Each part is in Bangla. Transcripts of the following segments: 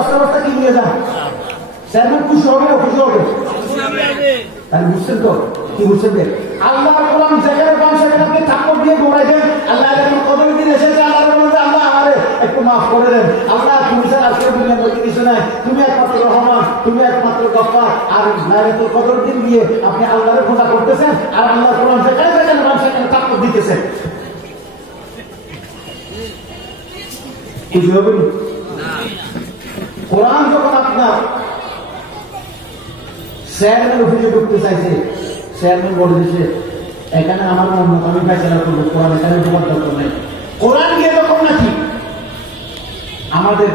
বস্তা বস্তা কি নিয়ে যান, চেয়ারম্যান খুশি হবে না খুশি হবে? তাহলে বুঝছেন তো কি বুঝছেন? আল্লাহ কোরআন যেখানে পান সেখানে আপনি থাপ্পড় দিয়ে দৌড়াই দেন। আল্লাহ যখন কদম দিন এসেছে আল্লাহ বলছে আল্লাহ আমারে একটু মাফ করে দেন। আল্লাহ তুমি স্যার আজকে দুনিয়ার মধ্যে কিছু নাই, তুমি একমাত্র রহমান, তুমি একমাত্র গফফার। আর লাইলাতুল কদর দিন দিয়ে আপনি আল্লাহরে পূজা করতেছেন আর আল্লাহ কোরআন যেখানে যেখানে পান সেখানে থাপ্পড় দিতেছেন। খুশি হবে না? কোরআন যখন আপনার চেয়ারম্যান অফিসে ঢুকতে চাইছে, চেয়ারম্যান বলে দিচ্ছে এখানে আমার মত আমি ফেসলা করবো, কোরআন এখানে তোমার দরকার নেই। কোরআন গিয়ে যখন নাকি আমাদের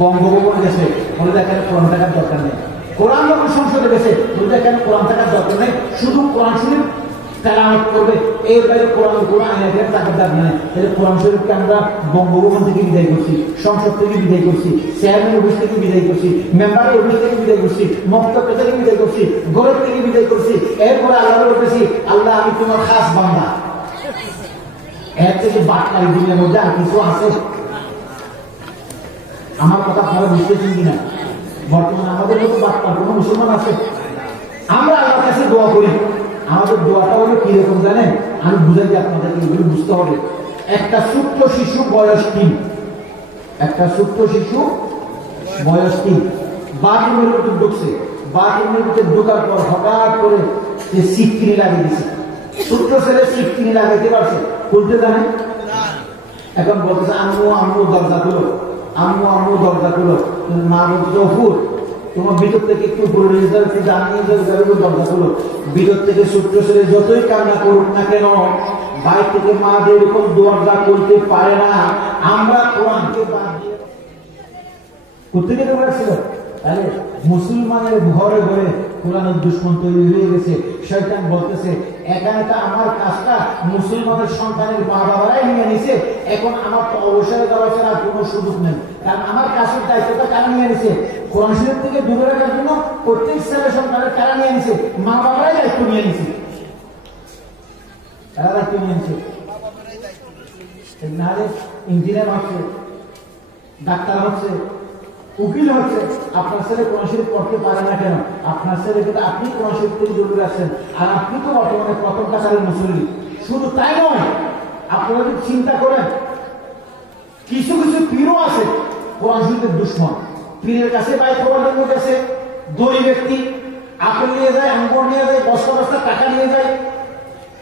বঙ্গভবন গেছে বলে এখানে কোরআন থাকার দরকার নেই। কোরআন যখন সংসদে গেছে বলে এখানে কোরআন থাকার দরকার নেই, শুধু কোরআন শরীফ তেলাওয়াত করবে, এর বাইরে কোরআন আইনের থাকার দরকার নেই। তাহলে কোরআন শরীফকে আমরা বঙ্গভবন থেকে বিদায় করছি, সংসদ থেকে বিদায় করছি, চেয়ারম্যান অফিস থেকে বিদায় করছি, মেম্বার অফিস থেকে বিদায় করছি, মক্তব্য থেকে বিদায় করছি, গরব থেকে বিদায় করছি। এরপরে আল্লাহ বলতেছি আল্লাহ আমি তোমার খাস বান্দা। এর থেকে বাটকারি দুনিয়ার মধ্যে আর কিছু আছে? আমার কথা আপনারা বুঝতেছেন কিনা? বর্তমানে আমাদের মতো বাটকার কোন মুসলমান আছে? আমরা আল্লাহর কাছে দোয়া করি, আমাদের দোয়াটা হলো কিরকম জানেন? আমি বুঝাই দিই আপনাদেরকে, এগুলো বুঝতে হবে। একটা ছোট্ট শিশু বয়স 3, একটা ছোট্ট শিশু বয়স 3 বাথরুমের ভিতরে ঢুকছে, বাথরুমের ভিতরে ঢোকার পর হঠাৎ করে সে সিটকিনি লাগিয়ে দিচ্ছে। ছোট্ট ছেলে সিটকিনি লাগাইতে পারছে, খুলতে জানে? এখন বলতেছে আম্মু আম্মু দরজা খুলো, আম্মু আম্মু দরজা খুলো। মা বলছে অফুর তোমার ভিতর থেকে একটু বলে নিয়ে যাও, একটু জানিয়ে যাও, দরজা খুলো। ভিতর থেকে ছোট্ট ছেলে যতই কান্না করুক না কেন বাইরে থেকে মা যেরকম দরজা করতে পারে না, আমরা কোরআনকে বাদ দিয়ে করতে যেতে পারছিল। তাহলে মুসলমানের ঘরে ঘরে কোরআনের দুশ্মন তৈরি হয়ে গেছে। শয়তান বলতেছে এখানে তো আমার কাজটা মুসলমানের সন্তানের মা বাবারাই নিয়ে নিছে, এখন আমার তো অবসরে দেওয়া ছাড়া কোনো সুযোগ নেই, কারণ আমার কাজের দায়িত্বটা কারা নিয়ে নিছে? কোরআন শরীফ থেকে দূরে রাখার জন্য প্রত্যেক ছেলের সন্তানের কারা নিয়ে নিছে? মা বাবারাই দায়িত্ব নিয়ে নিছে। তারা দায়িত্ব নিয়ে নিছে। নাহলে ইঞ্জিনিয়ার হচ্ছে, ডাক্তার হচ্ছে, উকিল হচ্ছে, আপনার ছেলে কোরআন শরীফ পড়তে পারে না কেন? আপনার ছেলেকে তো আপনি কোরআন শরীফ থেকে দূরে রাখছেন, আর আপনি তো বর্তমানে প্রথম কাতারের মুসল্লি। শুধু তাই নয়, আপনারা যদি চিন্তা করেন কিছু কিছু পীরও আছে কোরআন শরীফের দুশ্মন। পীরের কাছে বাইক হওয়ার জন্য গেছে গরিব ব্যক্তি, আপেল নিয়ে যায়, আঙ্গুর নিয়ে যায়, বস্তা বস্তা টাকা নিয়ে যায়।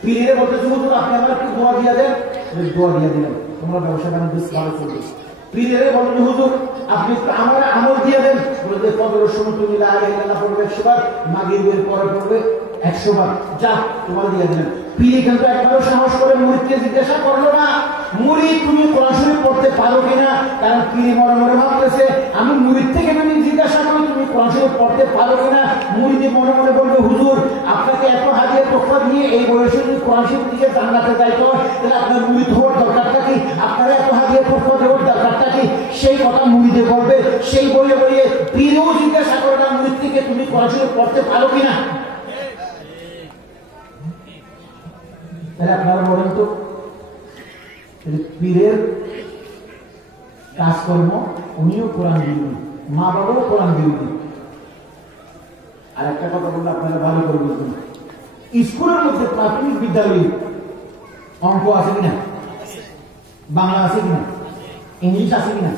পীরে বলতেছে হুজুর আপনি আমার একটু দোয়া দিয়ে দেন, দোয়া দিয়ে দিলেন, তোমরা ব্যবসা বাণিজ্য ভালো চলবে। পীরে বলেন হুজুর আপনি আমার আমল দিয়ে দেন, বলে যে 15 সময় তুমি লা ইলাহা ইল্লাল্লাহ পড়বে 100 বার, মাগরিবের পরে পড়বে 100 বার, যা তোমার দিয়ে দিলেন। পীরে কিন্তু একবারও সাহস করে মুরিদকে জিজ্ঞাসা করলো না মুরিদ তুমি কোরআন শরীফ পড়তে পারো কিনা, কারণ পীরে মনে মনে ভাবতেছে আমি মুরিদ থেকে যদি জিজ্ঞাসা করি তুমি কোরআন শরীফ পড়তে পারো কিনা, মুরিদে মনে মনে বলবে হুজুর আপনাকে এত হাদিয়া তোফা দিয়ে এই বয়সে যদি কোরআন শরীফ থেকে জান্নাতে যাইতে হয় তাহলে আপনার মুরিদ হওয়ার দরকারটা কি, আপনার এত হাদিয়া তোফা দেওয়ার দরকারটা কি? সেই কথা মুরিদে বলবে। সেই বইয়ে বইয়ে পীরেও জিজ্ঞাসা করে না মুরিদ থেকে তুমি কোরআন শরীফ পড়তে পারো কিনা। তাহলে আপনারা বলেন তো পীরের কাজকর্ম, উনিও কোরআন বিরোধী, মা বাবাও কোরআন বিরোধী। আর একটা কথা বললে আপনারা ভালো করে বুঝবেন, স্কুলের মধ্যে প্রাথমিক বিদ্যালয়ে অঙ্ক আছে কিনা, বাংলা আছে কিনা, ইংলিশ আছে কিনা,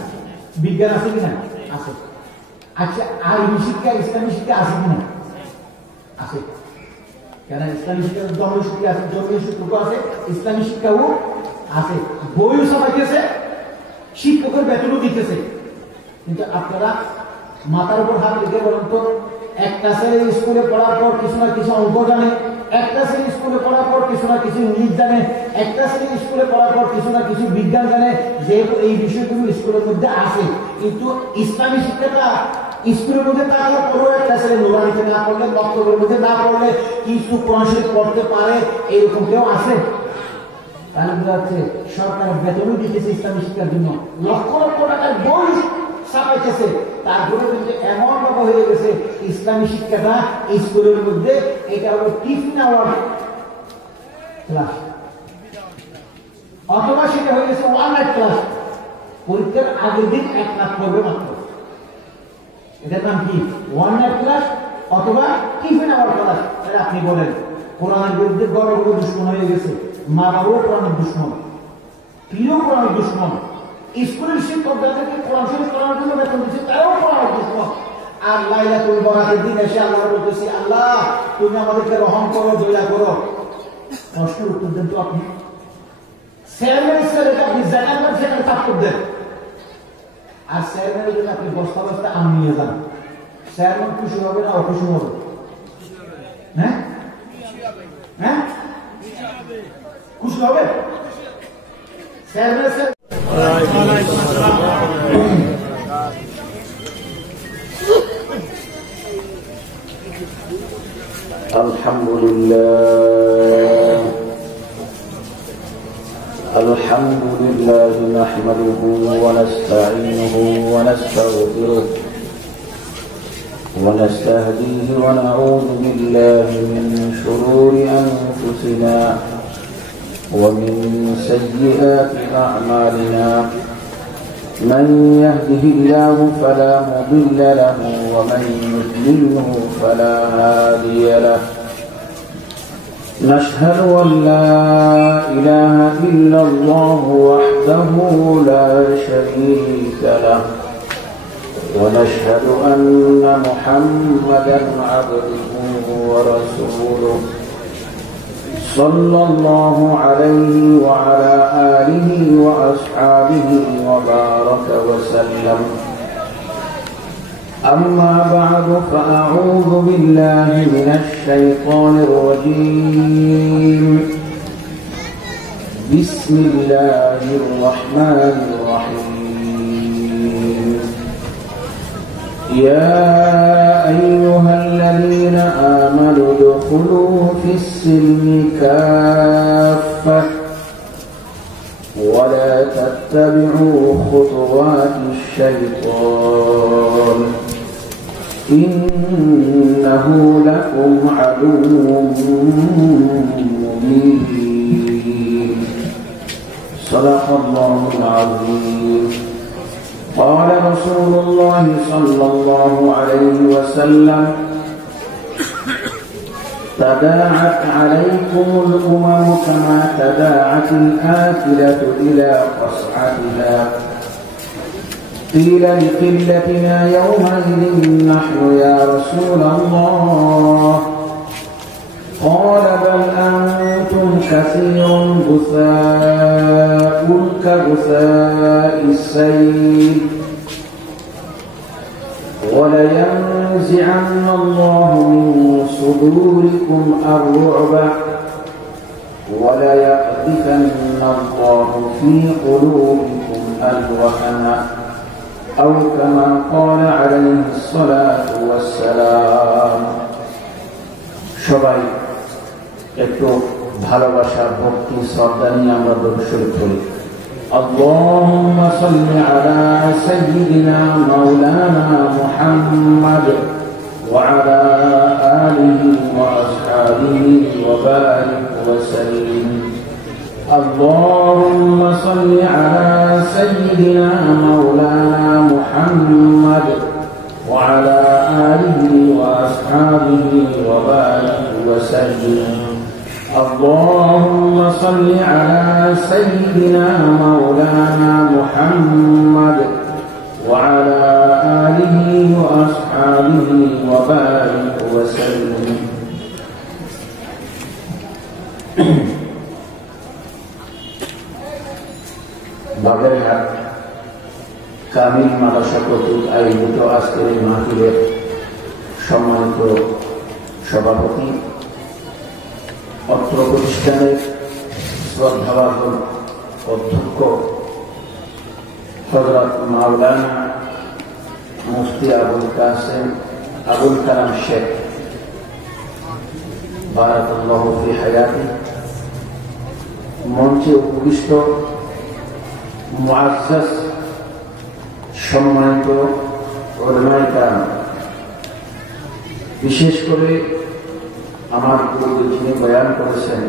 বিজ্ঞান আছে কিনা? আছে। আচ্ছা আরবি শিক্ষা ইসলামী শিক্ষা আছে কিনা? আছে। কেন ইসলামী শিক্ষা ধর্মীয় শিক্ষা আছে, ধর্মীয় শিক্ষক আছে, ইসলামী শিক্ষাও আছে, বইও ছাপাইতেছে, শিক্ষকের বেতনও দিতেছে। কিন্তু আপনারা মাথার উপর হাত রেখে বলেন তো, একটা ছেলে স্কুলে পড়ার পর কিছু না কিছু অঙ্ক জানে, একটা ছেলে স্কুলে পড়ার পর কিছু না কিছু ইংলিশ জানে, একটা ছেলে স্কুলে পড়ার পর কিছু না কিছু বিজ্ঞান জানে, যেহেতু এই বিষয়গুলো স্কুলের মধ্যে আছে। কিন্তু ইসলামী শিক্ষাটা স্কুলের মধ্যে থাকার পরেও একটা ছেলে নুরানিতে না পড়লে, বক্তব্যের মধ্যে না পড়লে কিছু কোরআন শরীফ পড়তে পারে, এরকম কেউ আছে? তাহলে বোঝা যাচ্ছে সরকার বেতনও দিতেছে ইসলামী শিক্ষার জন্য, লক্ষ লক্ষ টাকার বই ছাপাইতেছে, তারপরে কিন্তু এমন ভাবে হয়ে গেছে ইসলামী শিক্ষাটা স্কুলের মধ্যে এটা হলো টিফিন আওয়ার ক্লাস, অথবা সেটা হয়ে গেছে ওয়ান নাইট ক্লাস, পরীক্ষার আগের দিন এক রাত পড়বে মাত্র। এটার নাম কি ওয়ান নাইট ক্লাস অথবা টিফিন আওয়ার ক্লাস। এটা আপনি বলেন কোরআনের বিরুদ্ধে বড় বড় দুশ্মন হয়ে গেছে। মা বাবাও কোরআনের দুশ্মন, প্রিয় কোরআনের দুশ্মন, স্কুলের শিক্ষকদেরকে কোরআন শরীফ করার জন্য বেতন দিচ্ছে, তারাও কোরআনের দুশ্মন। আর লাইলাতুল বরাতের দিন এসে আল্লাহ বলতেছি, আল্লাহ তুমি আমাদেরকে রহম করো, দয়া করো। প্রশ্নের উত্তর দেন তো আপনি। চেয়ারম্যান ছেলেকে আপনি জায়গা সেখানে তাৎপর দেন, আর চেয়ারম্যানের জন্য আপনি বস্তা বস্তা আম নিয়ে যান। চেয়ারম্যান খুশি হবে না অখুশি হবে? হ্যাঁ হ্যাঁ খুশি হবে চেয়ারম্যান। الحمد لله نحمده ونستعينه ونستغفره ونستهديه ونعوذ بالله من شرور أنفسنا ومن سيئات أعمالنا. من يهده الله فلا مضل له ومن يضلله فلا هادي له. نشهد أن لا إله إلا الله وحده لا شريك له ونشهد أن محمدا عبده ورسوله صلى الله عليه وعلى آله وأصحابه وبارك وسلم. أما بعد فأعوذ بالله من الشيطان الرجيم. بسم الله الرحمن الرحيم. يا أيها الذين آمنوا ادخلوا في السلم كافة ولا تتبعوا خطوات الشيطان إنه لكم عدو مبين. صدق الله العظيم. قال رسول الله صلى الله عليه وسلم تداعت عليكم الأمم كما تداعت الآكلة إلى قصعتها. قيل لقلتنا يومئذ نحن يا رسول الله. قال بل أنتم كثير غثاء كغثاء السيل ولينزعن الله من صدوركم الرعب وليقذفن الله في قلوبكم الوهن أو كما قال عليه الصلاة والسلام. সবাই একটু ভালোবাসা ভক্তি শ্রদ্ধা নিয়ে আমরা দরুদ শরীফ পড়ি। اللهم صل على سيدنا مولانا محمد وعلى آله وأصحابه وبارك وسلم. اللهم صل على سيدنا مولانا محمد وعلى آله وأصحابه وبارك وسلم. اللهم صل على سيدنا مولانا محمد وعلى آله وأصحابه وبارك وسلم. বাগেরহাট কামিল মাদ্রাসা কর্তৃক আয়োজিত আজকের এই মাহফিলের সম্মানিত সভাপতি, অত্র প্রতিষ্ঠানের শ্রদ্ধাভাজন অধ্যক্ষ হযরত মাওলানা মুফতি আবুল কালাম শেখ বারাকাল্লাহু ফি হায়াতি, মঞ্চে উপবিষ্ট মুআজ্জাজ সম্মানিত উলামায়ে কেরাম, বিশেষ করে আমার পূর্বে যিনি বয়ান করেছেন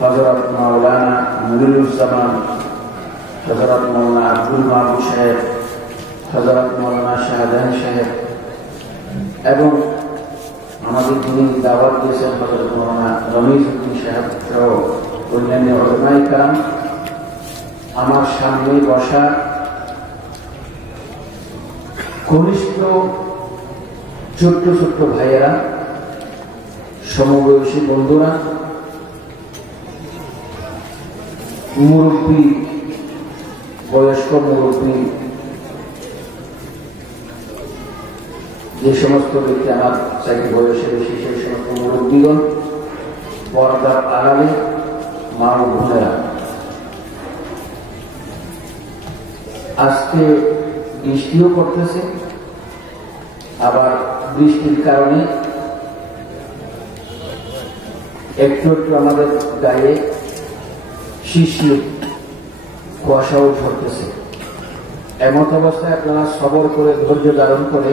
হযরত মাওলানা মুনিরুজ্জামান, হযরত মাওলানা আব্দুল মাহবুব সাহেব হযরত মাওলানা শাহজাহান সাহেব এবং আমাদের যিনি দাওয়াত দিয়েছেন হযরত মাওলানা রমিজ উদ্দিন সাহেব সহ অন্যান্য উলামায়ে কেরাম, আমার সামনে বসা কনিষ্ঠ ছোট্ট ছোট্ট ভাইয়েরা, সমবয়সী বন্ধুরা, মুরব্বী, বয়স্ক মুরব্বী, যে সমস্ত ব্যক্তি আমার চাকরি বয়সে বেশি সেই সমস্ত মুরব্বীগণ, পর্দার আড়ালে মা ও বোনেরা, আজকে বৃষ্টিও পড়তেছে, আবার বৃষ্টির কারণে একটু একটু আমাদের গায়ে শিশির, কুয়াশাও ঝরতেছে। এমত অবস্থায় আপনারা সবর করে ধৈর্য ধারণ করে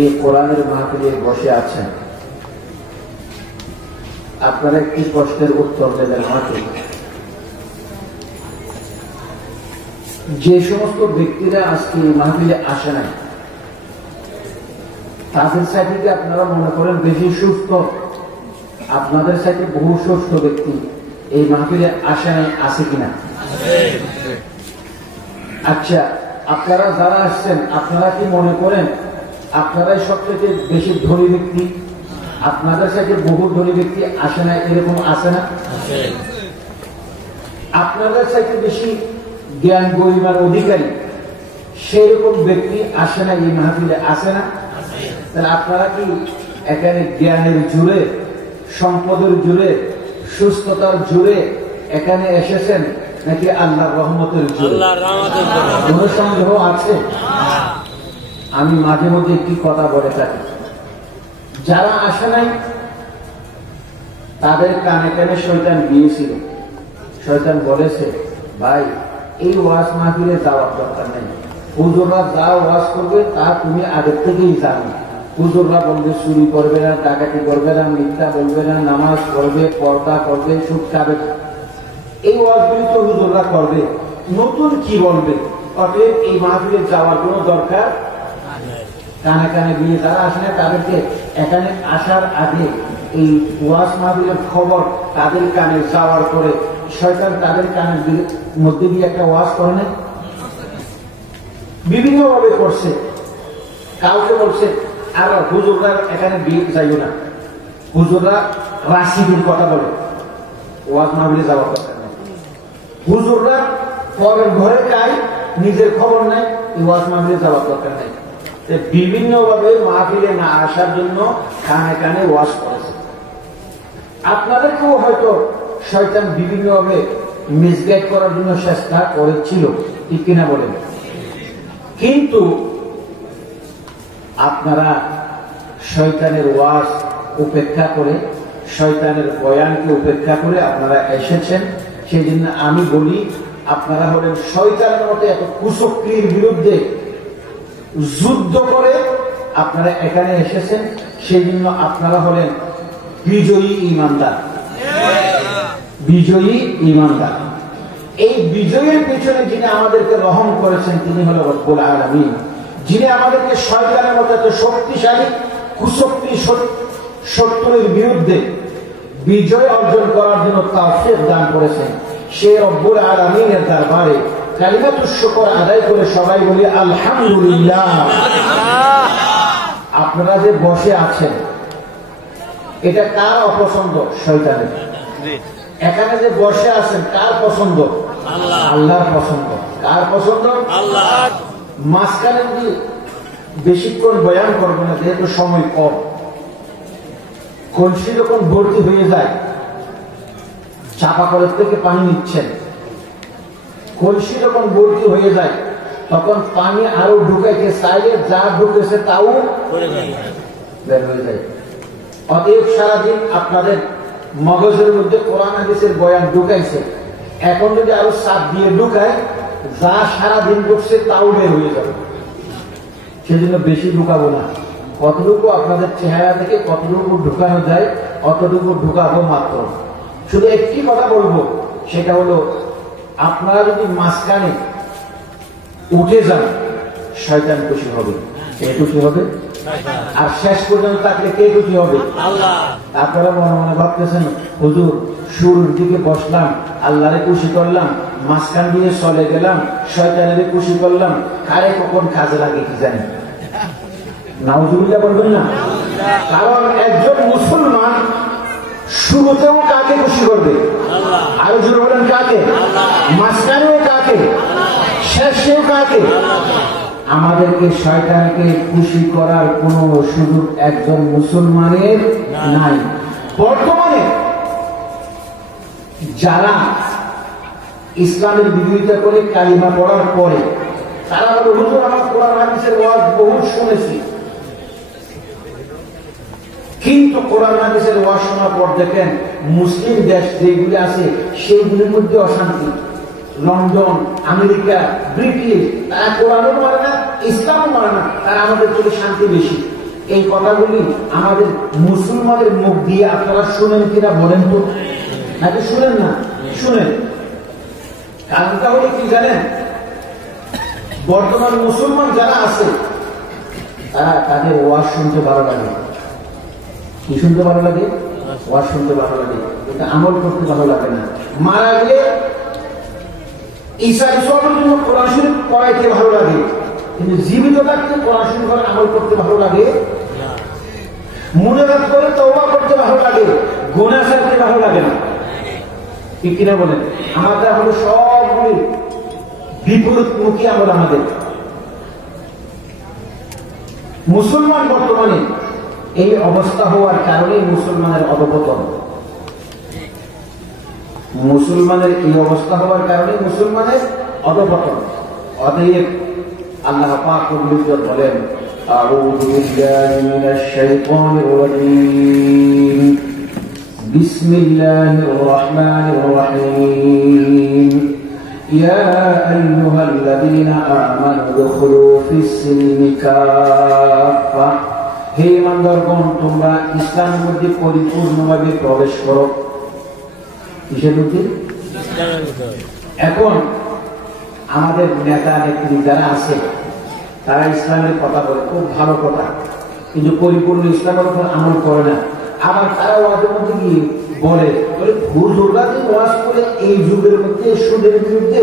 এই কোরআনের মাহফিলে বসে আছেন। আপনারা একটি প্রশ্নের উত্তর দেবেন আমাকে। যে সমস্ত ব্যক্তিরা আজকে এই মাহফিলে আসে নাই, তাদের সাথে আপনারা মনে করেন বেশি সুস্থ, আপনাদের সাথে বহু সুস্থ ব্যক্তি এই মাহফিলে আসে নাই, আছে কিনা? আচ্ছা, আপনারা যারা আসছেন আপনারা কি মনে করেন আপনারাই সবচেয়ে বেশি ধনী ব্যক্তি? আপনাদের সাথে বহু ধনী ব্যক্তি আসে না, এরকম আসে না? আপনাদের সাথে বেশি জ্ঞান গরিমার অধিকারী সেরকম ব্যক্তি আসে না এই মাহফিলে, আসে না? তাহলে আপনারা কি এখানে জ্ঞানের জোরে, সম্পদের জোরে, সুস্থতার জোরে এখানে এসেছেন নাকি আল্লাহর রহমতের জোরে? কোন সন্দেহ আছে? আমি মাঝে মধ্যে একটি কথা বলে থাকি, যারা আসে নাই তাদের কানে কানে শয়তান দিয়েছিল। শয়তান বলেছে, ভাই এই ওয়াজ মাহফিলে যাওয়ার দরকার নেই, হুজুররা যা ওয়াজ করবে তা তুমি আগের থেকেই জানো। হুজুররা বলবে চুরি করবে না, ডাকাতি করবে না, মিথ্যা বলবে না, নামাজ পড়বে, পর্দা করবে, সুদ খাবে, এই ওয়াজগুলি তো হুজুররা করবে, নতুন কি বলবে? অতএব এই মাহফিলে যাওয়ার কোনো দরকার। কানে কানে দিয়ে যারা আসে না তাদেরকে এখানে আসার আগে এই ওয়াজ মাহফিলের খবর তাদের কানে যাওয়ার পরে শয়তান তাদের কানের মধ্যে দিয়ে একটা ওয়াজ করে না, বিভিন্ন ভাবে করছে। কাউকে বলছে আর হুজুররা এখানে বিয়ে যাইও না, হুজুররা রাশিদের কথা বলে, ওয়াজ মাহফিলে যাওয়ার কথা নেই। হুজুররা পরের ঘরে খায়, নিজের খবর নেই, ওয়াজ মাহফিলে যাওয়ার দরকার নেই। বিভিন্ন ভাবে মাহফিলে না আসার জন্য কানে কানে ওয়াজ করেছে। আপনাদেরকেও হয়তো শয়তান বিভিন্ন ভাবে মিসগাইড করার জন্য চেষ্টা করেছিল, ঠিক কিনা বলেন? কিন্তু আপনারা শয়তানের ওয়াজ উপেক্ষা করে, শয়তানের বয়ানকে উপেক্ষা করে আপনারা এসেছেন। সেই জন্য আমি বলি, আপনারা হলেন শয়তানের মতো এত কুশক্তির বিরুদ্ধে যুদ্ধ করে আপনারা এখানে এসেছেন। সেই জন্য আপনারা হলেন বিজয়ী ঈমানদার, বিজয়ী ঈমানদার। এই বিজয়ের পেছনে যিনি আমাদেরকে রহম করেছেন তিনি হল রব্বুল আলামিন, যিনি আমাদেরকে শয়তানের মতো এত শক্তিশালী কুশক্তি শত্রুর বিরুদ্ধে বিজয় অর্জন করার জন্য তাওফীক দান করেছেন। সে রব্বুল আলামিনের দরবারে কালিমাতুশ শুকর আদায় করে সবাই বলি আলহামদুলিল্লাহ। আপনারা যে বসে আছেন এটা কার অপছন্দ? শয়তানের। এখানে যে বসে আছেন কার পছন্দ? আল্লাহর পছন্দ। কার পছন্দ? আল্লাহ। মাঝখানে যদি বেশিক্ষণ বয়ান করবে না, যেহেতু সময় কম, কলসি যখন ভর্তি হয়ে যায়, চাপা কলের থেকে পানি নিচ্ছেন, কলসি যখন ভর্তি হয়ে যায় তখন পানি আরো ঢুকাইতে চাইলে যা ঢুকেছে তাও বের হয়ে যায়। অতএব সারাদিন আপনাদের মগজের মধ্যে কোরআন হাদিসের বয়ান ঢুকাইছে, এখন যদি আরো চাপ দিয়ে ঢুকায় যা সারাদিন ঢুকছে তাও বের হয়ে যাবে। সেজন্য বেশি ঢুকাবো না, কতটুকু আপনাদের চেহারা থেকে কতটুকু ঢুকানো যায় অতটুকু ঢুকাবো মাত্র। শুধু একটি কথা বলবো, সেটা হলো আপনারা যদি মাঝখানে উঠে যান, শয়তান খুশি হবে। কে খুশি হবে? আর শেষ পর্যন্ত থাকলে কে খুশি হবে? আল্লাহ। আপনারা মনে মনে ভাবতেছেন, হুজুর শুরুর দিকে বসলাম, আল্লাহরে খুশি করলাম, মাঝখান দিয়ে চলে গেলাম, শয়তানের খুশি করলাম, কারে কখন কাজে লাগে কি জানি। নাউজুবিল্লাহ বলবেন না? কারণ একজন মুসলমান শুরুতেও কাকে খুশি করবে? আরো জোরে বলেন কাকে? মাঝখানেও কাকে? শেষেও কাকে? আমাদেরকে শয়তানকে খুশি করার কোন সুযোগ একজন মুসলমানের নাই। বর্তমানে যারা ইসলামের বিরোধিতা করে কালিমা পড়ার পরে তারা বলে, হুজুর আমার কোরআন হাদিসের ওয়াজ বহুত শুনেছি, কিন্তু কোরআন হাদিসের ওয়াজ শোনার পর দেখেন মুসলিম দেশ যেগুলি আছে সেইগুলির মধ্যে অশান্তি। লন্ডন, আমেরিকা, ব্রিটিশ, তারা কোরআনও মানে না, ইসলামও মানে না, তারা আমাদের থেকে শান্তি বেশি। এই কথাগুলি আমাদের মুসলমানের মুখ দিয়ে আপনারা শুনেন কিনা বলেন তো? নাকি শুনেন না? শুনেন। কারণটা হলে কি জানেন? বর্তমান মুসলমান যারা আছে তারা তাদের ওয়াজ শুনতে ভালো লাগে। কি শুনতে ভালো লাগে? ওয়াজ শুনতে ভালো লাগে, এটা আমল করতে ভালো লাগে না। মারা গেলে ঈসা ইসলামের জন্য কোরআন শরীফ পড়াইতে ভালো লাগে, কিন্তু জীবিত থাকতে কোরআন শরীফ আমল করতে ভালো লাগে। মুনাজাত করে তওবা করতে ভালো লাগে, গুনাহ ছাড়তে ভালো লাগে না। ঠিক কিনা বলেন? আমাদের হলো সবগুলি বিপরীতমুখী আমল। আমাদের মুসলমান বর্তমানে এই অবস্থা হওয়ার কারণে মুসলমানের অধঃপতন। মুসলমানের এই অবস্থা হওয়ার কারণে মুসলমানের অধঃপতন। অতএব আল্লাহ পাক বলেন, আউযু বিল্লাহি মিনাশ শাইতানির রাজীম, বিসমিল্লাহির রহমানির রহিম, ইয়া আইয়ুহাল্লাযীনা আমানু দুখুলু ফিস-সিলমি কাফা। হে ইমানদারগণ, তোমরা ইসলামের মধ্যে পরিপূর্ণভাবে প্রবেশ করো। কিসের মধ্যে? এখন আমাদের নেতা নেত্রী যারা আছে তারা ইসলামের কথা বলে, খুব ভালো কথা, কিন্তু পরিপূর্ণ ইসলামের উপর আমল করে না। আবার তারা ওয়াজের মধ্যে গিয়ে বলে হুজুররা যে ওয়াজ করে এই যুগের মধ্যে সুদের বিরুদ্ধে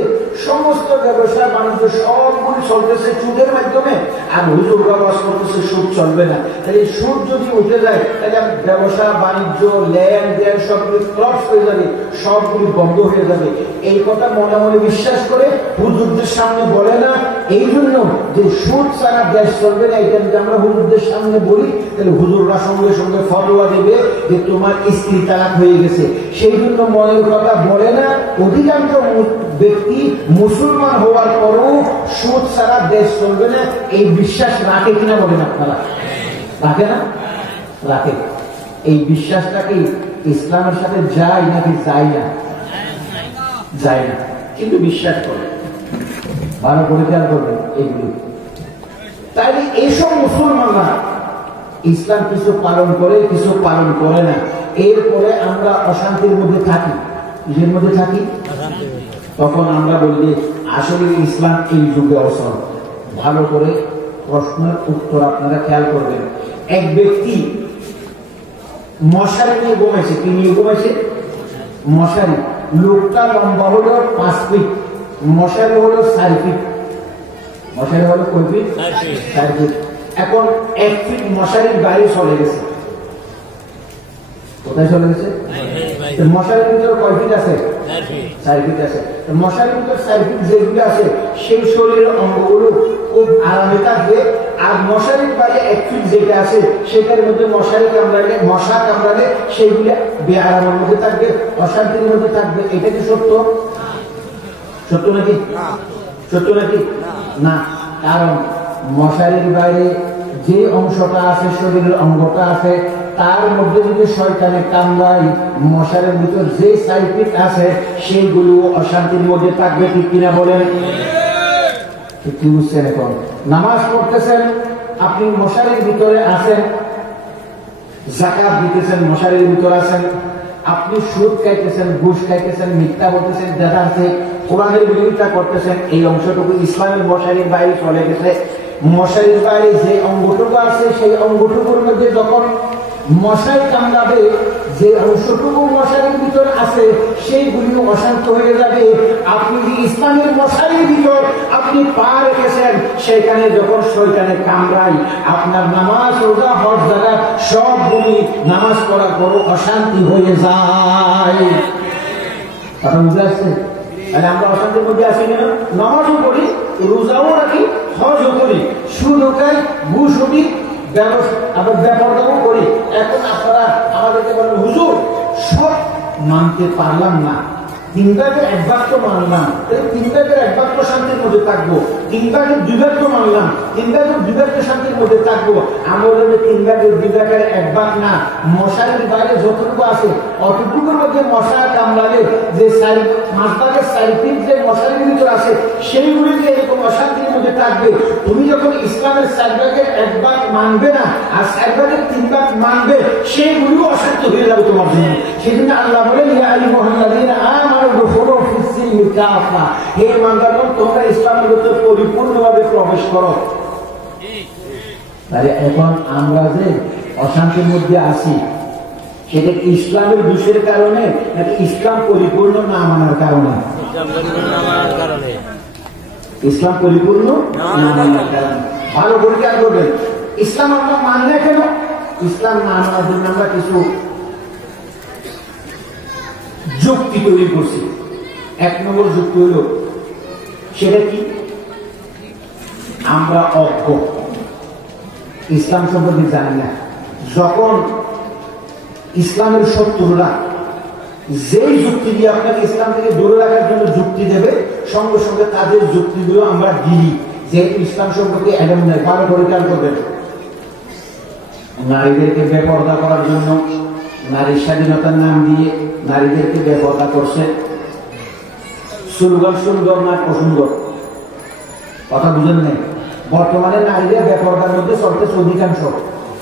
সমস্ত ব্যবসা বাণিজ্য সবগুলি চলতেছে সুদের মাধ্যমে, আর হুজুররা ওয়াজ করতেছে সুদ চলবে না। তাহলে সুদ যদি উঠে যায় তাহলে ব্যবসা বাণিজ্য লেনদেন সবগুলি ক্লস হয়ে যাবে, সবগুলি বন্ধ হয়ে যাবে। এই কথা মনে মনে বিশ্বাস করে হুজুরদের সামনে বলে না, এই জন্য যে সুদ ছাড়া দেশ চলবে না, এটা যদি আমরা হুজুরদের সামনে বলি তাহলে হুজুররা সঙ্গে সঙ্গে ফতোয়া দেবে যে তোমার স্ত্রী তালাক হয়ে গেছে। সেই জন্য মনের কথা বলে না। অধিকাংশ ব্যক্তি মুসলমান হওয়ার পরও সুদ ছাড়া দেশ চলবে না এই বিশ্বাস রাখে কিনা বলেন আপনারা? রাখে না? রাখে। এই বিশ্বাসটাকে ইসলামের সাথে যায় নাকি যায় না? যায় না, কিন্তু বিশ্বাস করে। ভালো করে খেয়াল করবেন এইগুলি। তাইলে এইসব মুসলমানরা ইসলাম কিছু পালন করে, কিছু পালন করে না, এরপরে আমরা অশান্তির মধ্যে থাকি। কিসের মধ্যে থাকি? তখন আমরা বলি আসলে ইসলাম এই যুগে অচল। ভালো করে প্রশ্নের উত্তর আপনারা খেয়াল করবেন। এক ব্যক্তি মশারি নিয়ে ঘুমাইছে। কি নিয়ে ঘুমাইছে? মশারি। লোকটা লম্বা হলো 5 ফিট, মশারি হলো 4 ফিট। মশারি হলো কয় ফিট? 4 ফিট। এখন 1 ফিট মশারির বাইরে চলে গেছে। কোথায় চলে গেছে? মশারির ভিতরে কয় ফিট আছে? 4 ফিট আছে। মশারির ভিতরে 4 ফিট যেগুলো আছে সেই শরীরের অঙ্গগুলো খুব আরামে থাকবে, আর মশারির বাইরে 1 ফিট যেটা আছে সেটার মধ্যে মশারি কামড়ালে, মশা কামড়ালে সেইগুলো বেআরামের মধ্যে থাকবে, অশান্তির মধ্যে থাকবে। এটা কি সত্য? সত্য নাকি? সত্য নাকি? না। কারণ মশারির বাইরে যে অংশটা আছে, শরীরের অঙ্গটা আছে, তার মধ্যে যদি শয়তানে কামড়ায়, মশারের ভিতর যে 4 ফিট আছে সেইগুলো অশান্তির মধ্যে থাকবে। ঠিক কিনা বলেন? কি বুঝছেন? এখন নামাজ পড়তেছেন, আপনি মশারির ভিতরে আছেন, যাকাত দিতেছেন, মশারির ভিতরে আছেন, আপনি সুদ খাইতেছেন, ঘুষ খাইতেছেন, মিথ্যা বলতেছেন, যেটা আছে কোরআনের বিরোধিতা করতেছেন, এই অংশটুকু ইসলামের মশারির বাইরে চলে গেছে। মশারির বাইরে যে অঙ্গটুকু আছে সেই অঙ্গটুকুর মধ্যে যখন মশাই কামড়াবে, যে অংশটুকু মশারির ভিতর আছে সেইগুলিও অশান্ত হয়ে যাবে। আপনি যে ইসলামের মশারির ভিতর আপনি পা রেখেছেন, সেখানে যখন শয়তানে কামড়ায় আপনার নামাজ, রোজা, হজ জাকাত সবগুলি নামাজ পড়ার পরও অশান্তি হয়ে যায়। কথা বুঝে আসছে? তাহলে আমরা অশান্তির মধ্যে আছি কেন? নামাজও করি, রোজাও রাখি, হজও করি, সুদও খাই, ঘুষও দিই, আবার ব্যাপারটাও করি। এখন আপনারা আমাদেরকে বলেন হুজুর সব মানতে পারলাম না, 3 ভাগের 1 ভাগ তো মানলাম, 3 ভাগের 1 ভাগ তো শান্তির মধ্যে থাকবো, 3 ভাগের 2 ভাগ তো মানলাম, 3 ভাগের 2 ভাগ তো শান্তির মধ্যে থাকবো। আমরা 3 ভাগের 2 ভাগের 1 ভাগ না, মশারির বাইরে যতটুকু আছে অতটুকুর মধ্যে মশা কামড়ালে যে 5 ভাগের 4 যে মশারির ভিতর আছে সেইগুলিতে এরকম অশান্তির মধ্যে থাকবে। তুমি যখন ইসলামের 4 ভাগের 1 ভাগ মানবে না আর 4 ভাগের 3 ভাগ মানবে, সেইগুলিও অশান্তি হয়ে যাবে তোমার জন্য। সেজন্য আল্লাহ বলেন ইয়া আইয়ুহাল্লাযীনা আমানু দুখুলু ফিস-সিলমি কাফা, হে ইমানদারগণ তোমরা ইসলামের ভিতরে পরিপূর্ণভাবে প্রবেশ করো। তাহলে এখন আমরা যে অশান্তির মধ্যে আছি সেটা কি ইসলামের দোষের কারণে নাকি ইসলাম পরিপূর্ণ না মানার কারণে? ইসলাম পরিপূর্ণ না মানার কারণে। ভালো করে খেয়াল করবেন, ইসলাম আমরা মানি না কেন? ইসলাম না মানার জন্য আমরা কিছু যুক্তি তৈরি করছি। 1 নম্বর যুক্তি হল, সেটা কি? আমরা অজ্ঞ, ইসলাম সম্পর্কে জানি না। যখন ইসলামের শত্রুরা যেই যুক্তি দিয়ে আপনাকে ইসলাম থেকে দূরে রাখার জন্য যুক্তি দেবে, সঙ্গে সঙ্গে তাদের যুক্তিগুলো আমরা দিই, যে ইসলাম সম্পর্কে এমন নয়। ভালো করে খেয়াল করবেন, নারীদেরকে বেপরদা করার জন্য নারীর স্বাধীনতার নাম দিয়ে নারীদেরকে বেপরদা করছে। সুন্দর সুন্দর না অসুন্দর? কথা বুঝেন নাই? বর্তমানে নারীরা বেপরদার মধ্যে চলতেছে অধিকাংশ।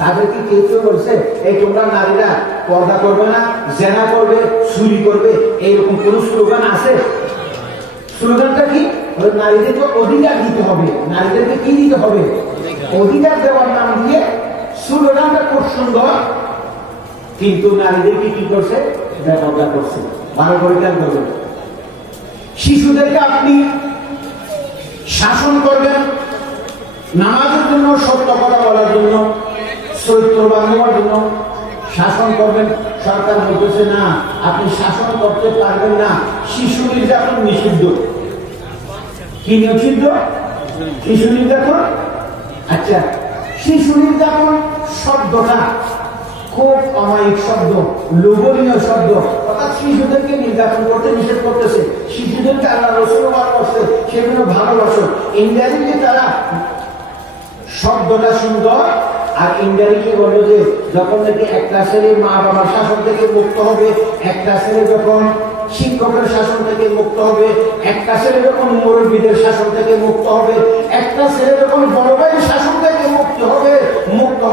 তাদেরকে কেউ কেউ বলছে এই তোমরা নারীরা পর্দা করবে না, জেনা করবে, চুরি করবে, এইরকম কোন স্লোগান আছে? স্লোগানটা কি? নারীদেরকে অধিকার দিতে হবে। নারীদেরকে কি দিতে হবে? অধিকার দেওয়ার নাম দিয়ে স্লোগানটা খুব সুন্দর, কিন্তু নারীদেরকে কি করছে? বেপরদা করছে। ভালো করে খেয়াল করবেন, শিশুদেরকে আপনি শাসন করবেন নামাজের জন্য, সত্য কথা বলার জন্য, চরিত্রবান হওয়ার জন্য শাসন করবেন। সরকার বলতেছে না, আপনি শাসন করতে পারবেন না, শিশু নির্যাতন নিষিদ্ধ। কি নিষিদ্ধ? শিশু নির্যাতন। আচ্ছা, শিশু নির্যাতন শব্দটা খুব অমায়িক শব্দ, লোভনীয় শব্দ, অর্থাৎ শিশুদেরকে নির্যাতন করতে নিষেধ করতেছে। শিশুদেরকে আল্লাহ রাসূল ভালোবাসে, সেগুলো ভালোবাসো। ইন্ডিয়ারিকে তারা শব্দটা সুন্দর, আর ইন্ডিয়ারিকে বলল যে যখন নাকি একটা ছেলে মা বাবার শাসন থেকে মুক্ত হবে, একটা ছেলে যখন শিক্ষকের শাসন থেকে মুক্ত হবে, একটা ছেলে যখন মুরব্বীদের শাসন থেকে মুক্ত হবে, একটা ছেলে যখন বড় ভাইয়ের শাসন থেকে মুক্ত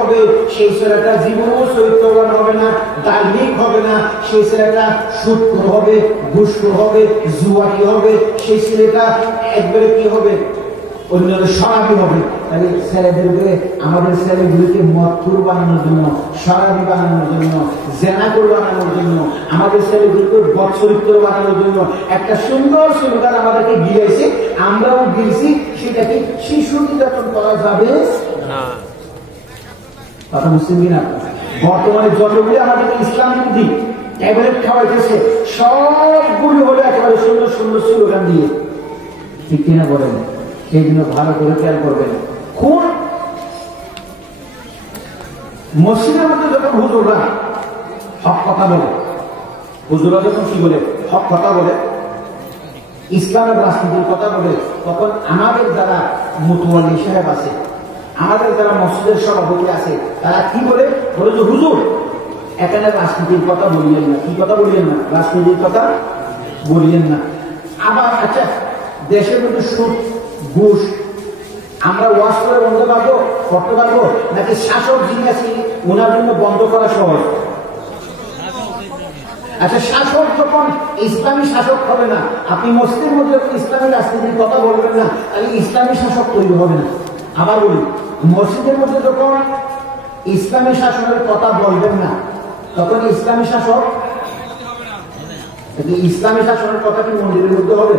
হবে, সেই ছেলেটা জীবনেও চরিত্রবান হবে না, ধার্মিক হবে না, সেই ছেলেটা সুদখোর হবে, ঘুষখোর হবে, জুয়ারি হবে, সেই ছেলেটা একবারে কি হবে? অন্যের শরাবি হবে। তাহলে ছেলেদেরকে, আমাদের ছেলেগুলিকে মদখোর বানানোর জন্য, শরাবি বানানোর জন্য, জেনাখোর বানানোর জন্য, আমাদের ছেলেগুলিকে বদচরিত্র বানানোর জন্য একটা সুন্দর স্লোগান আমাদেরকে গিয়েছে, আমরাও গিয়েছি। সেটাকে শিশু নির্যাতন করা যাবে না। কথা বুঝছেন কিনা? বর্তমানে যতগুলি আমাদেরকে ইসলাম বিরোধী ট্যাবলেট খাওয়াইতেছে, সবগুলি হলো একেবারে সুন্দর সুন্দর স্লোগান দিয়ে। ঠিক কিনা বলেন? সেই জন্য ভালো করে খেয়াল করবেন। কোন মসজিদের মধ্যে যখন হুজুররা হক কথা বলে, হুজুররা যখন কি বলে? হক কথা বলে, ইসলামের রাজনীতির কথা বলে, তখন আমাদের যারা মুতওয়াল্লি সাহেব আছে, আমাদের যারা মসজিদের সভাপতি আছে, তারা কি বলে? বলে যে হুজুর এখানে রাজনীতির কথা বলিয়েন না। কি কথা বলিয়েন না? রাজনীতির কথা বলিয়েন না। আবার আচ্ছা, দেশের মধ্যে সুদ, ঘুষ আমরা ওয়াজ করে বন্ধ করতে পারবো নাকি শাসক যিনি আছি ওনার জন্য বন্ধ করা সহজ? আচ্ছা, শাসক যখন ইসলামী শাসক হবে না, আপনি মসজিদের মধ্যে ইসলামী রাজনীতির কথা বলবেন না, তাহলে ইসলামী শাসক তৈরি হবে না। আবার বলি, মসজিদের মধ্যে যখন ইসলামী শাসনের কথা বলবেন না, তখন ইসলামী শাসক ইসলামী শাসনের কথা কি মন্দিরের মধ্যে হবে?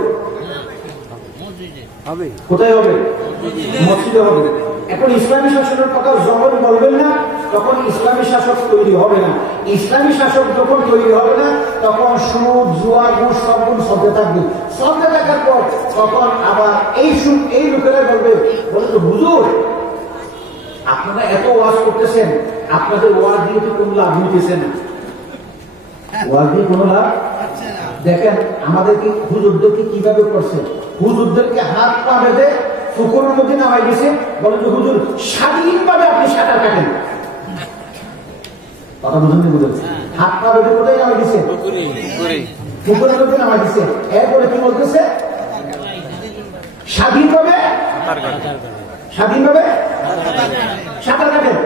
কোথায় হবে? মসজিদে হবে। এখন ইসলামী শাসনের কথা যখন বলবেন না, তখন ইসলামী শাসক তৈরি হবে না। ইসলামী শাসক যখন তৈরি হবে না, তখন সুদ, জুয়া, ঘুষ সবগুণ চলতে থাকবে। চলতে থাকার পর তখন আবার এই লোকেরা বলবে, হুজুর আপনারা এত ওয়াজ করতেছেন, আপনাদের ওয়াজ দিয়ে তো কোনো লাভ নিতেছে না। ওয়াজ দিয়ে কোনো লাভ দেখেন আমাদেরকে হুজুরদেরকে কিভাবে করছে। হুজুরদেরকে হাত পা বেঁধে পুকুরের মধ্যে নামাই দিয়েছে, বলে যে হুজুর স্বাধীনভাবে আপনি সাঁতার কাটেন। কথা বুঝুন, হাত পা বেঁধে কোথায় নামাই দিয়েছে? পুকুরের মধ্যে নামাই দিয়েছে। এরপরে কি বলতেছে? স্বাধীনভাবে সাঁতার কাটেন।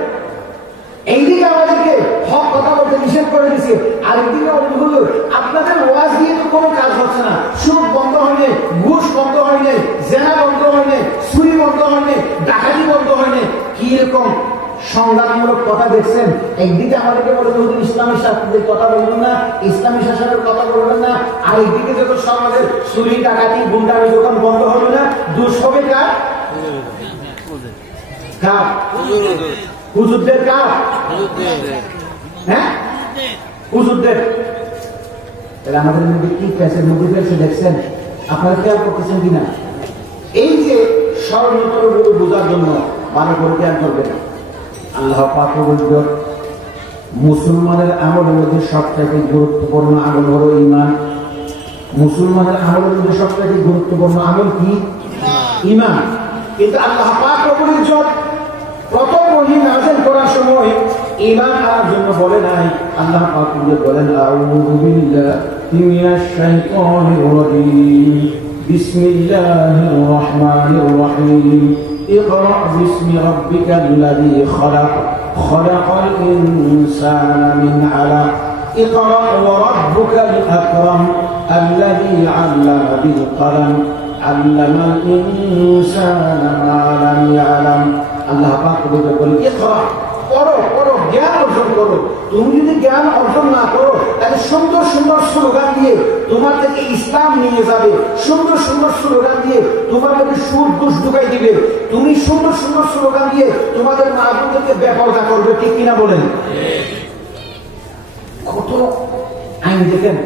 এইদিকে আমাদেরকে হক কথা বলতে নিষেধ করে দিচ্ছে, আর একদিকে আমাদের হুজুর আপনাদের ওয়াজ দিয়ে তো কোনো কাজ হচ্ছে না। সুদ বন্ধ হয়নি, ঘুষ বন্ধ হয়নি, জেনা বন্ধ হয়নি, চুরি বন্ধ হয়নি, ডাকাতি বন্ধ হয়নি। কি রকম সংগ্রামমূলক কথা দেখছেন। একদিকে আমাদেরকে বলে হুজুর ইসলামী শাসনের কথা বলবেন না, ইসলামী শাসনের কথা বলবেন না, আর একদিকে যখন সমাজের চুরি, ডাকাতি, গুন্ডামি যখন বন্ধ হবে না, দোষ হবে কার? হুজুরদের। কার? হ্যাঁ, হুজুরদের। তাহলে আমাদের মধ্যে কি ফ্যাসের মধ্যে ফেলছে দেখছেন? আপনারা খেয়াল করতেছেন কিনা? এই যে স্বর্ণতরগুলো বোঝার জন্য ভালো করে খেয়াল করবেন। আল্লাহ পাক বলেন, মুসলমানের আমলের মধ্যে সবথেকে গুরুত্বপূর্ণ আমল হলো ঈমান। মুসলমানের আমলের মধ্যে সবথেকে গুরুত্বপূর্ণ আমল কি? ঈমান। কিন্তু আল্লাহ পাক বলেন, প্রথম ওহী নাযিল করার সময় ঈমান আনার জন্য বলে নাই। আল্লাহ পাক বলেন, আউযু বিল্লাহি মিনাশ শাইতানির রাজীম, বিসমিল্লাহির রাহমানির রাহিম, ইকরা বিসমি রাব্বিকাল্লাযী খালাক, খালাকাল ইনসানা মিন আলাক, ইকরা ওয়া রাব্বুকাল আকরাম, আল্লাযী আল্লামা বিল কলম, আল্লামাল ইনসানা মা লাম ইয়ালাম। আল্লাহ পাক বলেন, ইকরা, পড়ো, জ্ঞান অর্জন করো। তুমি যদি জ্ঞান অর্জন না করো, তাহলে সুন্দর সুন্দর স্লোগান দিয়ে তোমার থেকে ইসলাম নিয়ে যাবে। সুন্দর সুন্দর স্লোগান দিয়ে তোমার মধ্যে সুদ ঘুষ ঢুকাই দিবে। তুমি সুন্দর সুন্দর স্লোগান দিয়ে তোমাদের মা বোনদেরকে বেপরদা করবে। ঠিক কিনা বলেন? কত আইন দেখেন।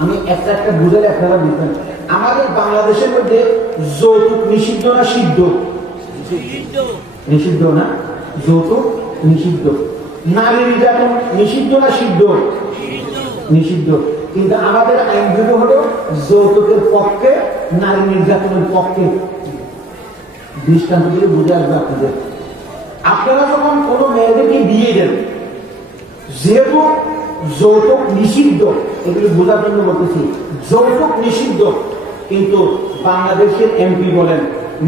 আমি একটা বুঝালে আপনারা বুঝবেন। আমাদের বাংলাদেশের মধ্যে যৌতুক নিষিদ্ধ না সিদ্ধ? নিষিদ্ধ না? যৌতুক নিষিদ্ধ। নারী নির্যাতন নিষিদ্ধ না সিদ্ধ? নিষিদ্ধ। কিন্তু আমাদের আইনগুলো হলো যৌতুকের পক্ষে, নারী নির্যাতনের পক্ষে। দৃষ্টান্ত দিয়ে বুঝে আসবে আপনাদের। আপনারা যখন কোনো মেয়েদেরকে বিয়ে দেন, যেহেতু যৌতুক নিষিদ্ধ, এগুলো বোঝার জন্য বলতেছি, যৌতুক নিষিদ্ধ, কিন্তু বাংলাদেশের এমপি বলেন,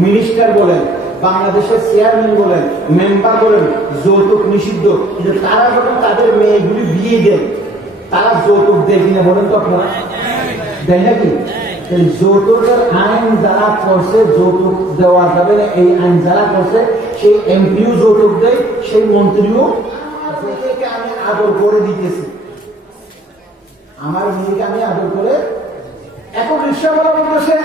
মিনিস্টার বলেন, বাংলাদেশের চেয়ারম্যান বলেন, মেম্বার বলেন, যৌতুক নিষিদ্ধ। কিন্তু তারা যখন তাদের মেয়েগুলি বিয়ে দেন, তারা যৌতুক দেয় কিনা বলেন তো আপনারা? দেয় নাকি? যৌতুকের আইন যারা করছে, যৌতুক দেওয়া যাবে না এই আইন যারা করছে, সেই এমপিও যৌতুক দেয়, সেই মন্ত্রীও। আমি আদর করে দিতেছি, আমার মেয়েকে আমি আদর করে। এখন রিক্সাওয়ালা বলতেছে,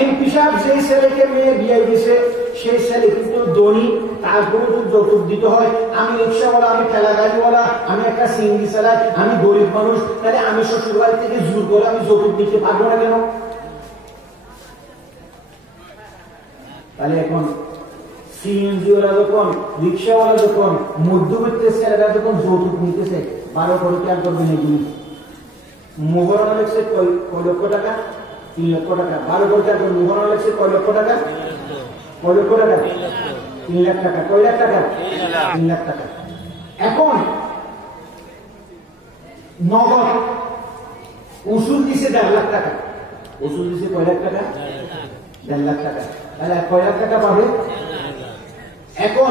এমপি সাহেব যেই ছেলেকে মেয়ে বিয়ে দিছে, সেই ছেলে কিন্তু ধনী, তারপরে যদি যৌতুক দিতে হয়। আমি রিক্সাওয়ালা, আমি ঠেলা গাড়িওয়ালা, আমি একটা সিএনজি চালাই, আমি গরিব মানুষ, তাহলে আমি শ্বশুর বাড়ি থেকে জোর করে আমি যৌতুক দিতে পারবো না কেন? তাহলে এখন সিএনজিওয়ালা যখন, রিক্সাওয়ালা যখন, মধ্যবিত্তের ছেলেরা যখন যৌতুক নিতেছে, ভালো করে খেয়াল করবেন এগুলি। মোহরণা লেগছে কয় লক্ষ টাকা? 3 লক্ষ টাকা। ভালো করে খেয়াল করবেন। মোহরণা লেগছে কয় লক্ষ টাকা? কয় লক্ষ টাকা? 3 লাখ টাকা। কয় লাখ টাকা? 3 লাখ টাকা। এখন নগদ উসুল দিছে 1.5 লাখ টাকা। উসুল দিছে কয় লাখ টাকা? 1.5 লাখ টাকা। তাহলে কয় লাখ টাকা পাবে? এখন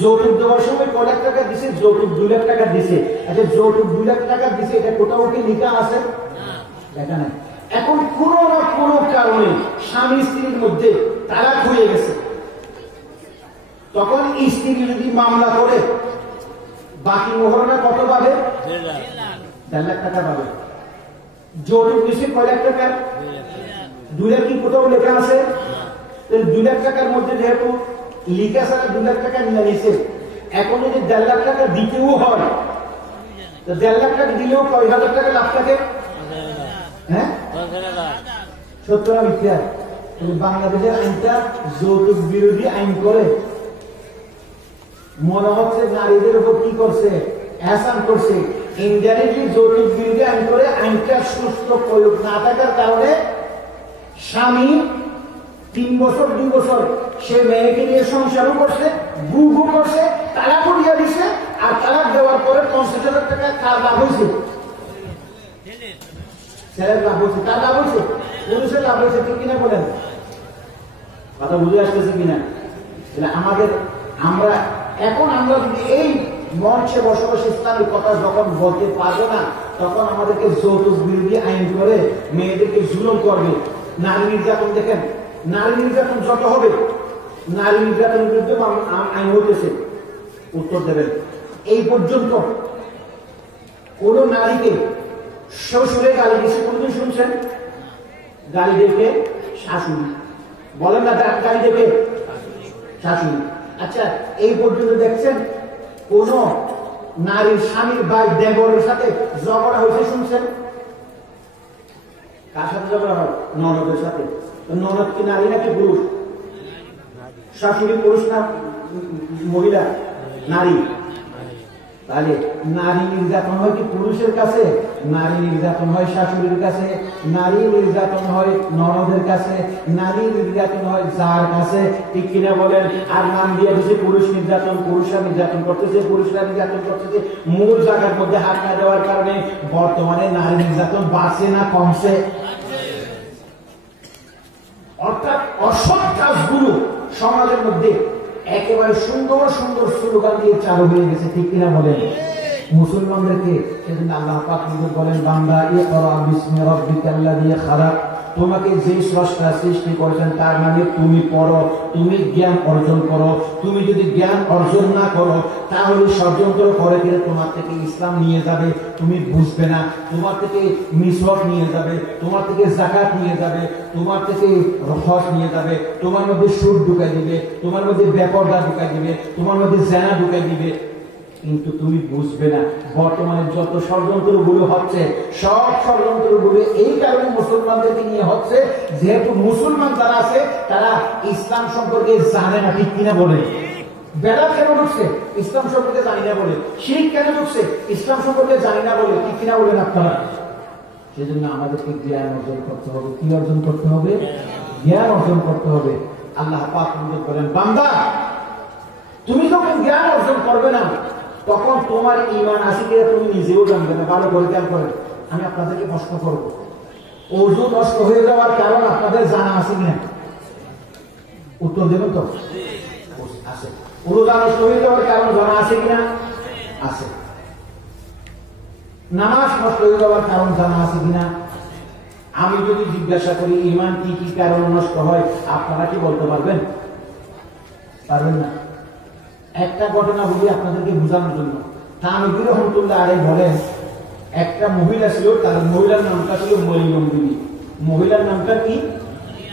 যৌতুক দেওয়ার সময় কয় লাখ টাকা দিছে? যৌতুক 2 লাখ টাকা দিছে। আচ্ছা, যৌতুক 2 লাখ টাকা দিছে, এটা কোথাও কি লিখা আছে? লেখা নাই। এখন কোনো না কোনো কারণে স্বামী স্ত্রীর মধ্যে তালাক হয়ে গেছে, তখন স্ত্রী যদি মামলা করে বাকি মোহরটা কত পাবে? 1.5 লাখ টাকা পাবে। যৌতুক নিশ্চয় কয় লাখ টাকা? 2 লাখ কি কোথাও লেখা আছে? 2 লাখ টাকার মধ্যে যেহেতু লিখা ছাড়া 2 লাখ টাকা নিয়ে নিছে, এখন যদি 1.5 লাখ টাকা দিতেও হয়, তো 1.5 লাখ টাকা দিলেও কয় হাজার টাকা লাভ থাকে? হ্যাঁ, 70 মিথ্যা। বাংলাদেশের আইনটা যৌতুক বিরোধী আইন করে মনে হচ্ছে নারীদের উপর কি করছে? এহসান করছে। ইনডাইরেক্টলি যৌতুক বিরোধী আইন করে আইনটা সুস্থ প্রয়োগ না থাকার কারণে স্বামী 3 বছর 2 বছর সে মেয়েকে নিয়ে সংসারও করছে, ভুগু করছে, তালাকও দিয়ে দিছে, আর তালাক দেওয়ার পরে 50,000 টাকা কার লাভ হয়েছে? ছেলের লাভ হয়েছে। তার লাভ হয়েছে, পুরুষের লাভ হয়েছে। ঠিক কিনা বলেন? কথা বুঝে আসতেছে কিনা? আমরা যদি এই মঞ্চে বসবাস ইসলামের কথা যখন বলতে পারবো না, তখন আমাদেরকে যৌতুক বিরোধী আইন করে মেয়েদেরকে জুলুম করবে। নারী নির্যাতন দেখেন, নারী নির্যাতন যত হবে, নারী নির্যাতনের বিরুদ্ধে আইন হইতেছে। উত্তর দেবেন, এই পর্যন্ত কোন নারীকে শ্বশুরে গালি দিচ্ছে কোনদিন শুনছেন? গালি দেবে শাশুড়ি, বলেন না? গালি দেবে শাশুড়ি। আচ্ছা, এই পর্যন্ত দেখছেন কোন নারীর স্বামীর ভাই দেবরের সাথে ঝগড়া হয়েছে শুনছেন? কার সাথে ঝগড়া হয়? ননদের সাথে। ননদ কি নারী নাকি পুরুষ? শাশুড়ি পুরুষ না মহিলা? নারী। তাহলে নারী নির্যাতন হয় কি পুরুষের কাছে? নারী নির্যাতন হয় শাশুড়ির কাছে, নারী নির্যাতন হয় ননদের কাছে, নারী নির্যাতন হয় যার কাছে। ঠিক কিনা বলেন? আর নাম দিয়ে দিচ্ছে পুরুষ নির্যাতন। পুরুষরা নির্যাতন করতেছে, পুরুষরা নির্যাতন করতেছে। মূল জায়গার মধ্যে হাত না দেওয়ার কারণে বর্তমানে নারী নির্যাতন বাড়ছে না কমছে? অর্থাৎ অসৎ কাজগুলো সমাজের মধ্যে একেবারে সুন্দর সুন্দর স্লোগান দিয়ে চালু হয়ে গেছে। ঠিক কিনা বলেন? মুসলমানদেরকে সেদিন আল্লাহ পাক নিজে বলেন, বান্দা ইকরা বিসমি রাব্বিকাল্লাযী খালাক, তোমাকে যে স্রষ্টা সৃষ্টি করেছেন তার নামে তুমি পড়ো, তুমি জ্ঞান অর্জন করো। তুমি যদি জ্ঞান অর্জন না করো তাহলে ষড়যন্ত্র করে দিয়ে তোমার থেকে ইসলাম নিয়ে যাবে, তুমি বুঝবে না। তোমার থেকে মিসওয়াক নিয়ে যাবে, তোমার থেকে যাকাত নিয়ে যাবে, তোমার থেকে হজ নিয়ে যাবে, তোমার মধ্যে সুদ ঢুকাই দিবে, তোমার মধ্যে বেপরদা ঢুকাই দিবে, তোমার মধ্যে জেনা ঢুকাই দিবে, কিন্তু তুমি বুঝবে না। বর্তমানে যত ষড়যন্ত্রগুলো হচ্ছে, সব ষড়যন্ত্রগুলো এই কারণে মুসলমানদেরকে নিয়ে হচ্ছে, যেহেতু মুসলমান যারা আছে তারা ইসলাম সম্পর্কে জানে না। ঠিক কিনা বলে? বেলা কেন ঢুকছে? ইসলাম সম্পর্কে জানি না বলে। শিরক কেন ঢুকছে? ইসলাম সম্পর্কে জানি না বলে। ঠিক কিনা বলেন আপনারা? সেজন্য আমাদেরকে জ্ঞান অর্জন করতে হবে। কি অর্জন করতে হবে? জ্ঞান অর্জন করতে হবে। আল্লাহ পাক বলেন, বান্দা তুমি যখন জ্ঞান অর্জন করবে না তখন তোমার ঈমান আছে কিনা তুমি নিজেও জানবে না। ভালো করে খেয়াল করেন। আমি আপনাদেরকে প্রশ্ন করব, ওযু নষ্ট হয়ে যাওয়ার কারণ আপনাদের জানা আছে কিনা? উত্তর দেবেন তো? আছে। রোজা নষ্ট হয়ে যাওয়ার কারণ জানা আছে কিনা? আছে। নামাজ নষ্ট হয়ে যাওয়ার কারণ জানা আছে কিনা? আমি যদি জিজ্ঞাসা করি ঈমান কি কি কারণ নষ্ট হয়, আপনারা কি বলতে পারবেন? পারবেন না। একটা ঘটনা বলি আপনাদেরকে বোঝানোর জন্য। থানভী রহমতুল্লাহ আলাইহি বলেন, একটা মহিলা ছিল, তার মহিলার নামটা ছিল মরিয়ম বিবি। মহিলার নামটা কি?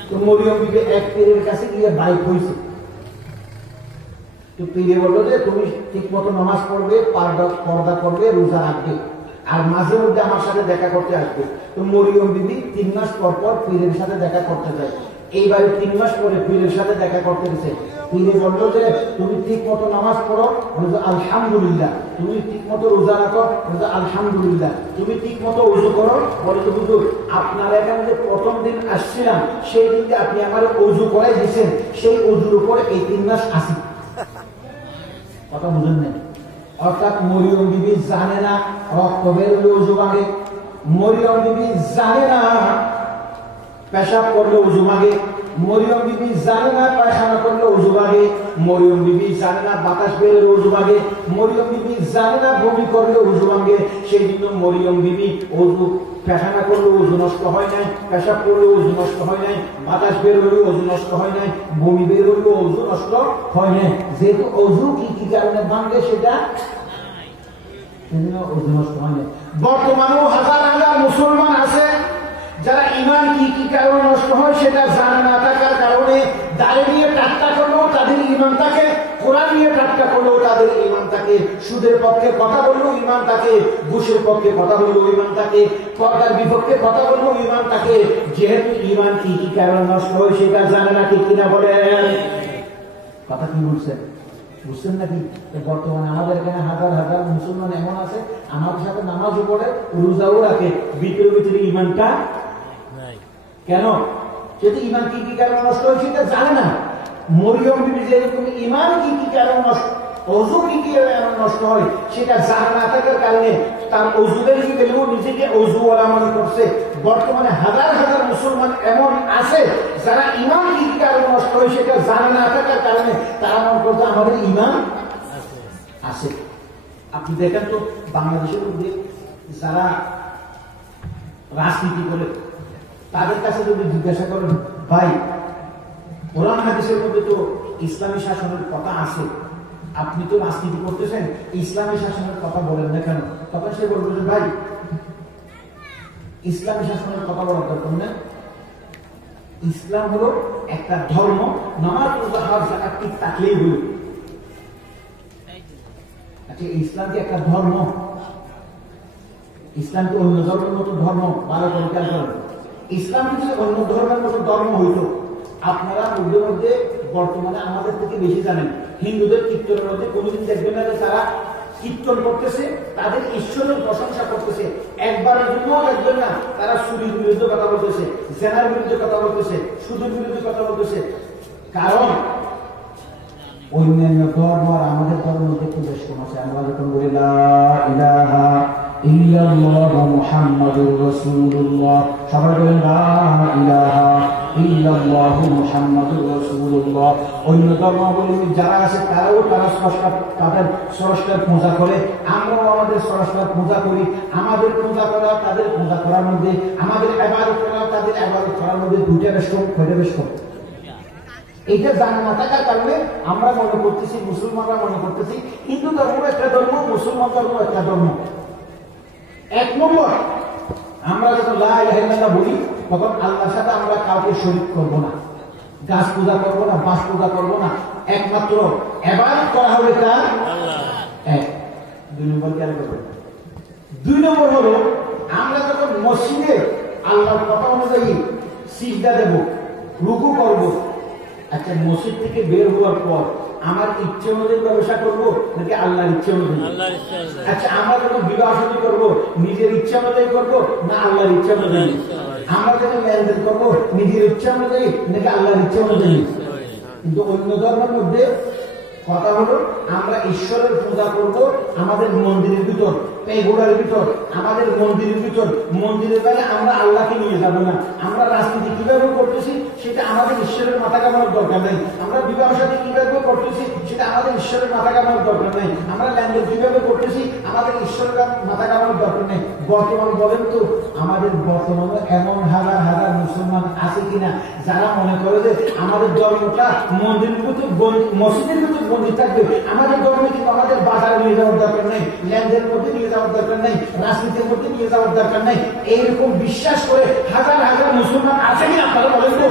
তো মরিয়ম বিবি এক পীরের কাছে গিয়ে বাইক হয়েছে। তো পীরে বললো যে তুমি ঠিক মতো নামাজ পড়বে, পর্দা করবে, রোজা রাখবে, আর মাঝে মধ্যে আমার সাথে দেখা করতে আসবে। তো মরিয়ম বিবি 3 মাস পর পর পীরের সাথে দেখা করতে যায়। এইবারে 3 মাস পরে পীরের সাথে দেখা করতে গেছে। পীরে বললো যে তুমি ঠিক মতো নামাজ পড়ো, আলহামদুলিল্লাহ। তুমি ঠিক মতো রোজা রাখো, আলহামদুলিল্লাহ। তুমি ঠিক মতো ওযু করো, বলে তো হুজুর আপনার এখানে যে প্রথম দিন আসছিলাম সেই দিনকে আপনি আমার ওযু করাই দিয়েছেন, সেই ওযুর উপরে এই 3 মাস আসি। কথা বুঝেন না? অর্থাৎ মরিয়ম বিবি জানে না রক্ত বের হলে ওযু ভাঙে, মরিয়ম বিবি জানে না পেশাব করলে ওযু ভাঙে, মরিয়ম বিবি জানে না পায়খানা করলে ওযু ভাঙে, মরিয়ম বিবি জানে না বাতাস বের হলে ওযু ভাঙে, মরিয়ম বিবি জানে না বমি করলে ওযু ভাঙে। সেই জন্য মরিয়ম বিবি ওযু পায়খানা করলে ওযু নষ্ট হয় নাই, পেশাব করলে ওযু নষ্ট হয় নাই, বাতাস বের হলে ওযু নষ্ট হয় নাই, বমি বের হলে ওযু নষ্ট হয় না, যেহেতু অজু কি কি কারণে ভাঙবে সেটা অজু নষ্ট হয় না। বর্তমানেও হাজার হাজার মুসলমান আছে যারা ইমান কি কি কারণে নষ্ট হয় সেটা জানা না থাকার কারণে দাঁড়িয়ে নিয়ে ঠাট্টা করলেও তাদের ইমান থাকে, কোরআন নিয়ে ঠাট্টা করলেও তাদের ইমান থাকে, সুদের পক্ষে কথা বললেও ইমান থাকে, ঘুষের পক্ষে কথা বললেও ইমান থাকে, পর্দার বিপক্ষে কথা বললেও ইমান থাকে। যেহেতু ইমান কি কি কারণে নষ্ট হয় সেটা জানে না, ঠিক কিনা বলেন? কথা কি বলছেন, বুঝছেন নাকি? বর্তমানে আমাদের এখানে হাজার হাজার মুসলমান এমন আছে আমাদের সাথে নামাজও পড়ে, রোজাও রাখে, ভিতরে ভিতরে ইমানটা কেন? যেহেতু ইমান কি কি কারণে নষ্ট হয় সেটা জানে না। মরিয়ম বিবি যেরকম ইমান কি কি কারণে নষ্ট, অজু কি কি কারণে নষ্ট হয় সেটা জানা না থাকার কারণে তার অজুদের গেলেও নিজেকে অজুওয়ালা মনে করছে। বর্তমানে হাজার হাজার মুসলমান এমন আছে যারা ইমান কি কি কারণে নষ্ট হয় সেটা জানা না থাকার কারণে তারা মনে করছে আমাদের ইমান আছে। আপনি দেখেন তো বাংলাদেশের মধ্যে যারা রাজনীতি করে তাদের কাছে যদি জিজ্ঞাসা করেন, ভাই কোরআন হাদিসের মধ্যে তো ইসলামী শাসনের কথা আছে, আপনি তো রাজনীতি করতেছেন, ইসলামী শাসনের কথা বলেন না কেন? তখন সে বলবে যে ভাই ইসলামী শাসনের কথা বলার দরকার না, ইসলাম হলো একটা ধর্ম, নামাজ রোজা হজ যাকাত ঠিক থাকলেই হলো। আচ্ছা, ইসলাম কি একটা ধর্ম? ইসলাম কি অন্য ধর্মের মতো ধর্ম? ভালো করে খেয়াল করেন, ইসলাম যদি অন্য ধর্মের মতো ধর্ম হইতো, আপনারা মধ্যে মধ্যে বর্তমানে আমাদের থেকে বেশি জানেন, হিন্দুদের কীর্তনের মধ্যে কোনোদিন দেখবেন না যে তারা কীর্তন করতেছে, তাদের ঈশ্বরের প্রশংসা করতেছে, একবারের জন্যও দেখবেন না তারা চুরির বিরুদ্ধে কথা বলতেছে, জেনার বিরুদ্ধে কথা বলতেছে, সুদের বিরুদ্ধে কথা বলতেছে। কারণ অন্যান্য ধর্ম আর আমাদের ধর্মের মধ্যে একটু বেশ কম আছে। আমরা যখন বলি লা ইলাহা ইল্লাল্লাহু মুহাম্মাদুর রাসূলুল্লাহ, সবাই বলেন লা ইলাহা ইল্লাল্লাহু মুহাম্মাদুর রাসূলুল্লাহ। অন্য ধর্মাবলম্বী যারা আছে তারা স্রষ্টা, তাদের স্রষ্টার পূজা করে, আমরাও আমাদের স্রষ্টার পূজা করি। আমাদের পূজা করা তাদের পূজা করার মধ্যে, আমাদের ইবাদত করা তাদের ইবাদত করার মধ্যে দুইটা বেশ কম, কয়টা বেশ কম? এইটা জানা না থাকার কারণে আমরা মনে করতেছি, মুসলমানরা মনে করতেছি হিন্দু ধর্ম একটা ধর্ম, মুসলমান ধর্ম একটা ধর্ম। এক নম্বর, আমরা যখন লা ইলাহা ইল্লাল্লাহ বলি তখন আল্লাহর সাথে আমরা কাউকে শরীক করব না, গাছ পূজা করব না, বাঁশ পূজা করব না, একমাত্র ইবাদত করা হবে তার এক। দুই নম্বর খেয়াল করবেন, দুই নম্বর হলো আমরা যখন মসজিদে আল্লাহর কথা অনুযায়ী সিজদা দেব, রুকু করব, আচ্ছা মসজিদ থেকে বের হওয়ার পর আমার ইচ্ছে অনুযায়ী ব্যবসা করবো নাকি আল্লাহর ইচ্ছে অনুযায়ী? আচ্ছা আমরা যখন বিবাহ শাদী করবো নিজের ইচ্ছা অনুযায়ী করবো না আল্লাহর ইচ্ছা অনুযায়ী? আমরা যখন লেনদেন করবো নিজের ইচ্ছা অনুযায়ী নাকি আল্লাহর ইচ্ছা অনুযায়ী? কিন্তু অন্য ধর্মের মধ্যে কথা হলো আমরা ঈশ্বরের পূজা করব আমাদের মন্দিরের ভিতর, পেগুড়ার ভিতর, আমাদের মন্দিরের ভিতর, মন্দিরের বাইরে আমরা আল্লাহকে নিয়ে যাব না। আমরা রাজনীতি কিভাবে করতেছি সেটা আমাদের ঈশ্বরের মাথা কামানোর দরকার নেই। আমরা বিবাহ সাথে কিভাবে করতেছি সেটা আমাদের ঈশ্বরের মাথা কামানোর দরকার নেই। আমরা লেনদেন কিভাবে করতেছি আমাদের ঈশ্বরের মাথা কামানোর দরকার নেই। বর্তমান বলেন তো আমাদের বর্তমানে এমন হাজার হাজার মুসলমান আছে কিনা যারা মনে করে যে আমাদের ধর্মটা মন্দিরের ভিতর, মসজিদের ভিতর বন্দী থাকবে, আমাদের ধর্মে কিন্তু আমাদের বাজারে নিয়ে যাওয়ার দরকার নেই, লেনদেনের মধ্যে নিয়ে যাওয়ার দরকার নেই, রাজনীতির মধ্যে নিয়ে যাওয়ার দরকার নেই, এইরকম বিশ্বাস করে হাজার হাজার মুসলমান আছে কিনা আপনারা বলেন তো?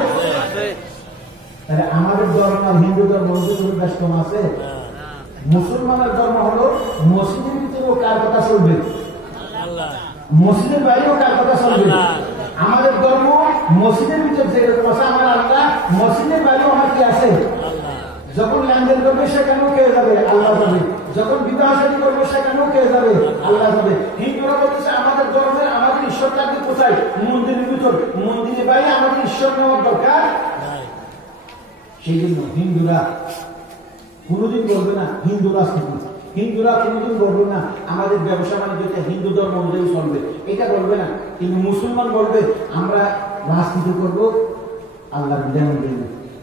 তাহলে আমাদের ধর্ম আর হিন্দু ধর্ম মধ্যে কোনো ব্যস্ত আছে? মুসলমানের ধর্ম হলো মসজিদের ভিতরেও কার কথা চলবে, মসজিদের বাইরেও কার কথা চলবে। আমাদের ধর্ম মসজিদের ভিতর যেরকম আছে আমার আল্লাহ, মসজিদের বাইরেও আমার কি আছে? যখন লেনদেন করবে সেখানেও কে যাবে? আল্লাহ যাবে। যখন বিবাহ শাদী করবে সেখানেও কে যাবে? আল্লাহ যাবে। হিন্দুরা বলতেছে আমাদের ধর্মের আমাদের ঈশ্বর থাকবে কোথায়? মন্দিরের ভিতর, মন্দিরের বাইরে আমাদের ঈশ্বর নেওয়ার দরকার। সেই জন্য হিন্দুরা কোনোদিন বলবে না হিন্দু রাজনীতি, হিন্দুরা কোনোদিন বলবে না আমাদের ব্যবসা বাণিজ্যটা হিন্দু ধর্ম অনুযায়ী চলবে, এটা বলবে না। কিন্তু মুসলমান বলবে আমরা রাজনীতি করবো আল্লাহর বিধান অনুযায়ী।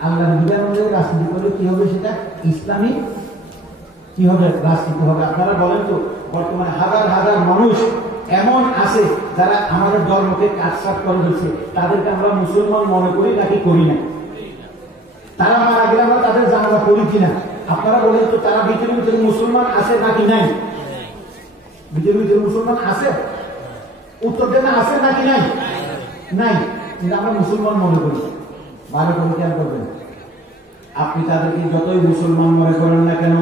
আল্লাহর বিধান অনুযায়ী রাজনীতি করলে কি হবে? সেটা ইসলামী কি হবে? রাজনীতি হবে। আপনারা বলেন তো বর্তমানে হাজার হাজার মানুষ এমন আছে যারা আমাদের ধর্মকে কাটছাট করে দিচ্ছে, তাদেরকে আমরা মুসলমান মনে করি নাকি করি না? তারা মারা গেলে আমরা তাদের জানাজা করি কিনা? আপনারা বলেন তো, তারা ভিতরে ভিতরে মুসলমান আছে নাকি নাই? ভিতরে ভিতরে মুসলমান আছে? উত্তর দেন আছে নাকি নাই? নাই। কিন্তু আমরা মুসলমান মনে করি। ভালো করে খেয়াল করবেন, আপনি তাদেরকে যতই মুসলমান মনে করেন না কেন,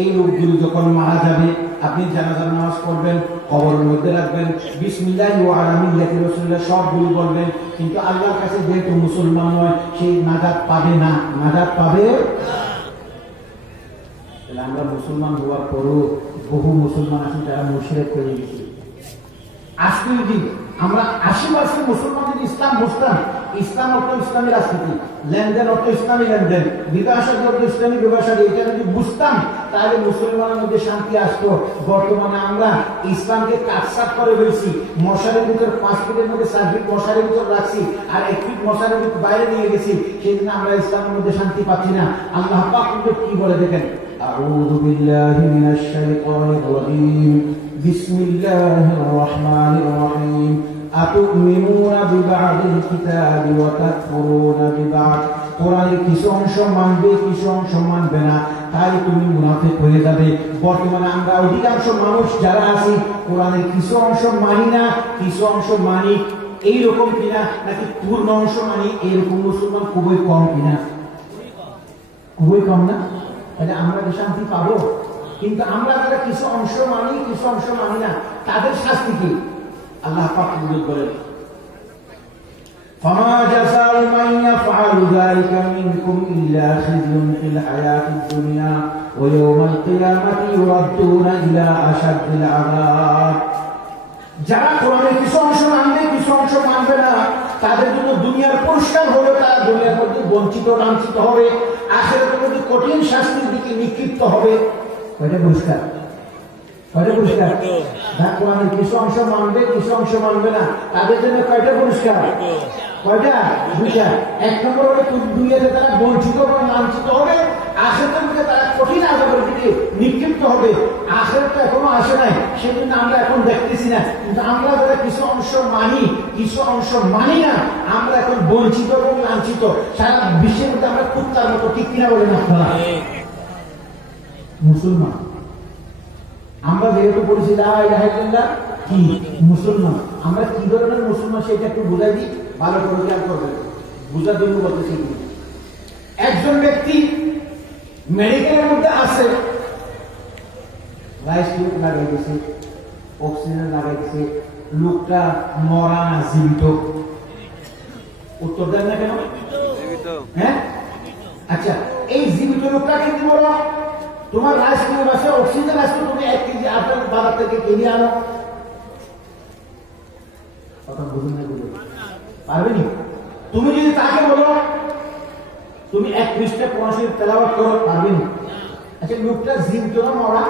এই লোকগুলো যখন মারা যাবে আপনি জানাজার নামাজ পড়বেন, কবরের মধ্যে রাখবেন, বিসমিল্লাহি ওয়া আলা মিল্লাতি রাসূলিল্লাহ সবগুলো বলবেন, কিন্তু আল্লাহর কাছে যেহেতু মুসলমান নয়, সেই নাজাত পাবে না। নাজাত পাবে তাহলে আমরা মুসলমান হওয়ার পরও বহু মুসলমান আছেন যারা মুশরিক হয়ে গেছে। আজকে যদি আমরা 80% মুসলমান যদি ইসলাম বুঝতাম, ইসলাম অর্থ ইসলামী রাজনীতি, লেনদেন অর্থ ইসলামী লেনদেন, বিবাসাদী অর্থ ইসলামী বিবাসাদী, এটা যদি বুঝতাম তাহলে মুসলমানের মধ্যে শান্তি আসতো। বর্তমানে আমরা ইসলামকে কাটসাট করে ফেলছি, মশারির ভিতর 5 ফিটের মধ্যে 4 ফিট মশারির ভিতর রাখছি, আর 1 ফিট মশারির ভিতর বাইরে নিয়ে গেছি, সেই জন্য আমরা ইসলামের মধ্যে শান্তি পাচ্ছি না। আল্লাহ পাক কি বলে দেখেন, আউযু বিল্লাহি মিনাশ শাইতানির রাজীম, বিসমিল্লাহির রহমানির রহিম, আতুমিনুনা বিবাদিল কিতাবি ওয়া তাকফুরুনা বিবাদ। কোরআনের কিছু অংশ মানবে, কিছু অংশ মানবে না, তাই তুমি মুনাফিক হয়ে যাবে। বর্তমানে আমরা অধিকাংশ মানুষ যারা আছি কোরআনের কিছু অংশ মানি না, কিছু অংশ মানি, এইরকম কিনা, নাকি পূর্ণ অংশ মানি, এরকম মুসলমান খুবই কম কিনা? খুবই কম না? তাহলে আমরা কি শান্তি পাবো? কিন্তু আমরা যারা কিছু অংশ মানি, কিছু অংশ মানি না, তাদের শাস্তি কি? আল্লাহ পাক বলেন, ফামা জাযাউ মান ইয়াফআলু যালিকা মিনকুম ইল্লা খিজয়ুন ফিল হায়াতিদ দুনিয়া ওয়া ইয়াওমাল কিয়ামাতি ইউরাদ্দুনা ইলা আশাদ্দিল আযাব। যারা কোরআনের কিছু অংশ মানবে, কিছু অংশ মানবে না, তাদের জন্য দুনিয়ার পুরস্কার হলো তারা দুনিয়ার মধ্যে বঞ্চিত লাঞ্ছিত হবে, আখিরাতের মধ্যে কঠিন শাস্তির দিকে নিক্ষিপ্ত হবে। কয়টা পুরস্কার? কয়টা পুরস্কার? যারা কোরআনের কিছু অংশ মানবে, কিছু অংশ মানবে না, তাদের জন্য কয়টা পুরস্কার? কয়টা? দুইটা। 1 নম্বর হলো দুনিয়াতে তারা বঞ্চিত এবং লাঞ্ছিত হবে, আখিরাতের মধ্যে তারা কঠিন আযাবের দিকে নিক্ষিপ্ত হবে। আখিরাত তো এখনো আসে নাই, সেজন্য আমরা এখন দেখতেছি না, কিন্তু আমরা যারা কিছু অংশ মানি, কিছু অংশ মানি না, আমরা এখন বঞ্চিত এবং লাঞ্ছিত। সারা বিশ্বের মধ্যে আমরা কুত্তার মতো, ঠিক কিনা বলেন আপনারা? মুসলমান আমরা যেহেতু বলেছি লা ইলাহা ইল্লাল্লাহ কি মুসলমান, আমরা কি ধরনের মুসলমান সেটা একটু বুঝাই দিই, ভালো করে খেয়াল করবেন, বুঝার জন্য বলতেছি। একজন ব্যক্তি মেডিকেলের মধ্যে আছে, লাইফ টিউব লাগাই দিছে, অক্সিজেন লাগাই দিছে, লোকটা মরা না জীবিত? উত্তর দেন না কেন? হ্যাঁ, আচ্ছা, এই জীবিত লোকটা কিন্তু বলো তোমার লাইফ টিউব আছে, অক্সিজেন আছে, তুমি 1 কেজি আপেল বাজার থেকে কিনে আনো, কথা বুঝুন না? বুঝুন পারবেনি? তুমি যদি তাকে বলো তুমি 1 পৃষ্ঠা কোরআন তেলাওয়াত করো, পারবেনি? আচ্ছা, লোকটা জীবিত না মরা?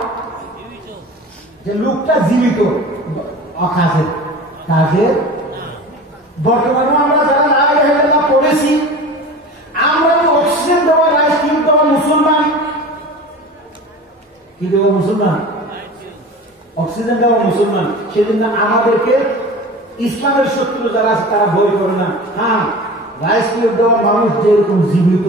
যে লোকটা জীবিত, অকাজের কাজের। বর্তমানে আমরা যারা লা ইলাহা ইল্লাল্লাহ পড়েছি, আমরা অক্সিজেন দেওয়া, লাইফ টিউব দেওয়া মুসলমান। কি দেওয়া মুসলমান? অক্সিজেন দেওয়া মুসলমান। সেজন্য আমাদেরকে ইসলামের শত্রু যারা আছে তারা ভয় করে না। হ্যাঁ, রাইস টিউব দেওয়া মানুষ যেরকম জীবিত,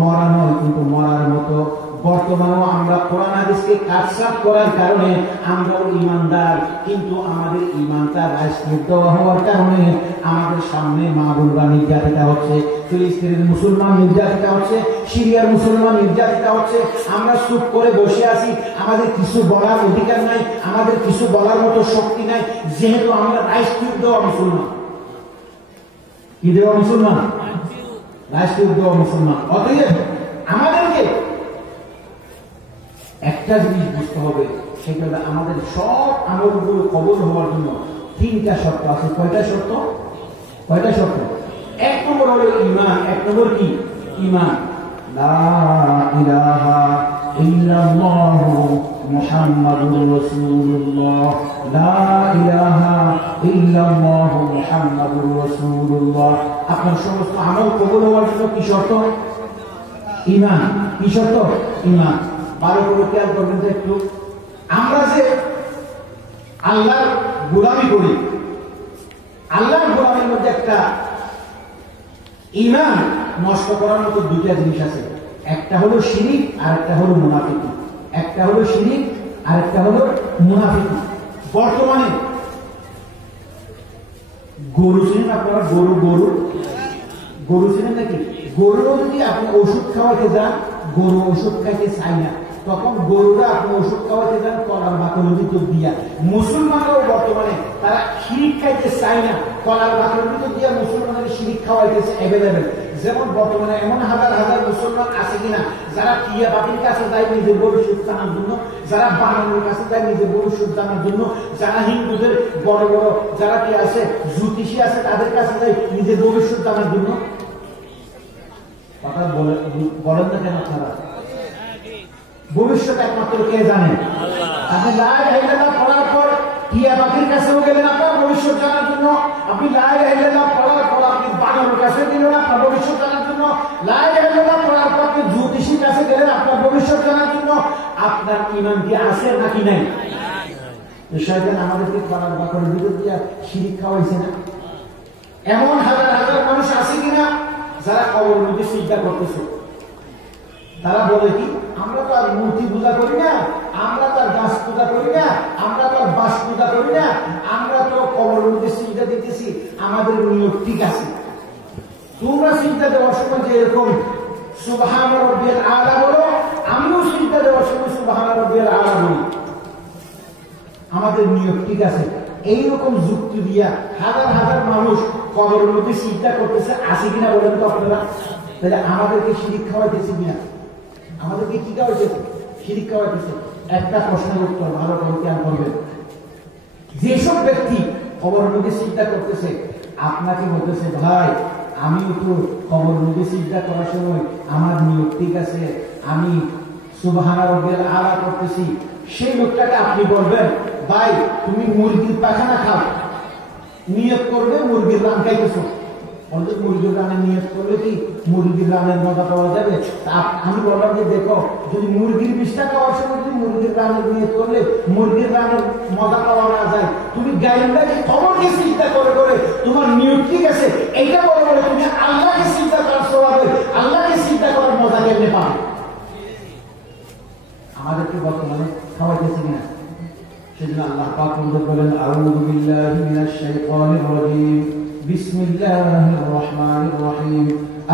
মরা নয়, কিন্তু মরার মতো। বর্তমানেও আমরা কোরআন হাদিসকে কাটছাঁট করার কারণে আমরাও ইমানদার, কিন্তু আমাদের ইমানটা রাইস টিউব দেওয়া হওয়ার কারণে আমাদের সামনে মা বোনরা নির্যাতিতা হচ্ছে, ফিলিস্তিনের মুসলমান নির্যাতিতা হচ্ছে, সিরিয়ার মুসলমান নির্যাতিতা হচ্ছে। আমরা চুপ করে বসে আছি, আমাদের কিছু বলার অধিকার নাই, আমাদের কিছু বলার মতো শক্তি নাই, যেহেতু আমরা রাইস টিউব দেওয়া মুসলমান। কি দেওয়া মুসলমান? রাইস টিউব দেওয়া মুসলমান। অতএব আমাদেরকে একটা জিনিস বুঝতে হবে, সেটা হলো আমাদের সব আমলগুলো কবুল হওয়ার জন্য 3টা শর্ত আছে। কয়টা শর্ত? কয়টা শর্ত? 1 নম্বর হলো ঈমান। 1 নম্বর কি? ঈমান। লা ইলাহা ইল্লাল্লাহু মুহাম্মাদুর রাসূলুল্লাহ, লা ইলাহা ইল্লাল্লাহু মুহাম্মাদুর রাসূলুল্লাহ। আপনার সমস্ত আমল কবুল হওয়ার জন্য কি শর্ত? ঈমান। কি শর্ত? ঈমান। ভালো করে খেয়াল করবেন তো একটু, আমরা যে আল্লাহর গোলামি করি, আল্লাহর গোলামির মধ্যে একটা ঈমান নষ্ট করার মতো দুইটা জিনিস আছে, একটা হলো শিরিক আর একটা হলো মুনাফিকি। একটা হলো শিরিক আর একটা হলো মুনাফিকি। বর্তমানে গরু চিনেন আপনারা? গরু গরু গরু চিনেন নাকি? গরুরও যদি আপনি ওষুধ খাওয়াতে যান, গরু ওষুধ খাইতে চাই না, তখন গরুরা আপনি ওষুধ খাওয়াতে যান কলার বাকলের ভিতর দিয়া। মুসলমানরাও বর্তমানে তারা শিরিক খাইতে চায় না, কলার বাকলের ভিতর দিয়া মুসলমানের শিরিক খাওয়াইতেছে অ্যাভেলেবেল। যেমন বর্তমানে এমন হাজার হাজার মুসলমান আছে কিনা যারা টিয়া বাতির কাছে যায় নিজের ভবিষ্যৎ জানার জন্য, যারা বানানোর কাছে যায় নিজের ভবিষ্যৎ জানার জন্য, যারা হিন্দুদের বড় বড় যারা কি আছে জ্যোতিষী আছে তাদের কাছে যায় নিজের ভবিষ্যৎ জানার জন্য। কথা বলেন না কেন আপনারা? ভবিষ্যৎ একমাত্র কে জানেন? আপনি লা ইলাহা ইল্লাল্লাহ পড়ার পর টিয়া পাখির কাছেও গেলেন আপনার ভবিষ্যৎ জানার জন্য। আপনি লা ইলাহা ইল্লাল্লাহ পড়ার পর আপনি বানরের কাছে গেলেন আপনার ভবিষ্যৎ জানার জন্য। লা ইলাহা ইল্লাল্লাহ পড়ার পর আপনি জ্যোতিষীর কাছে গেলেন আপনার ভবিষ্যৎ জানার জন্য। আপনার ঈমান কি আছে নাকি নাই? শয়তান আমাদেরকে কলার বাকলের ভিতর দিয়া শিরিক খাওয়াইছে না? এমন হাজার হাজার মানুষ আছে কিনা যারা কবরের মধ্যে সিজদা করতেছে? তারা বলে কি, আমরা তো আর মূর্তি পূজা করি না, আমরা তো আর গাছ পূজা করি না, আমরা তো আর বাস পূজা করি না, আমরা তো কবরের মধ্যে সিজদা দিতেছি, আমাদের নিয়ত ঠিক আছে। তোমরা সিজদা দেওয়ার সময় যে এরকম সুবহান রাব্বিয়াল আলা বলো, আমিও সিজদা দেওয়ার সময় সুবহান রাব্বিয়াল আলা বলি, আমাদের নিয়ত ঠিক আছে। এইরকম যুক্তি দিয়া হাজার হাজার মানুষ কবরের মধ্যে সিজদা করতেছে, আছে কিনা বলেন তো আপনারা? তাহলে আমাদেরকে শিরিক খাওয়াইতেছে কিনা? আমাদেরকে কি খাওয়াইতেছে? শিরিক খাওয়াইতেছে। একটা প্রশ্নের উত্তর ভালো করে খেয়াল করবেন। যেসব ব্যক্তি কবরের মধ্যে সিজদা করতেছে, আপনাকে বলতেছে ভাই আমিও তো কবরের মধ্যে সিজদা করার সময় আমার নিয়ত ঠিক আছে, আমি সুবহান রাব্বিয়াল আলা করতেছি, সেই লোকটাকে আপনি বলবেন ভাই তুমি মুরগির পাখানা খাও, নিয়ত করবে মুরগির রান খাইতেছো। মুরগির রানের নিয়ত করলে কি মুরগির রানের মজা পাওয়া যাবে? আমি বললাম যে দেখো, যদি মুরগির বিষটা খাওয়ার সময় যদি মুরগির রানের নিয়ত করলে মুরগির রানের মজা পাওয়া না যায়, তুমি গাইবাকে খবরকে চিন্তা করে করে তোমার নিয়ত ঠিক আছে এইটা বলে বলে তুমি আল্লাহকে চিন্তা করার স্বভাবে আল্লাহকে চিন্তা করার মজা কেমনে পাবে? আমাদেরকে বর্তমানে খাওয়াইতেছে কিনা? সেজন্য আল্লাহ পাক বলেন আউযু বিল্লাহি মিনাশ শাইতানির রাজীম বিসমিল্লাহির রহমানির রহিম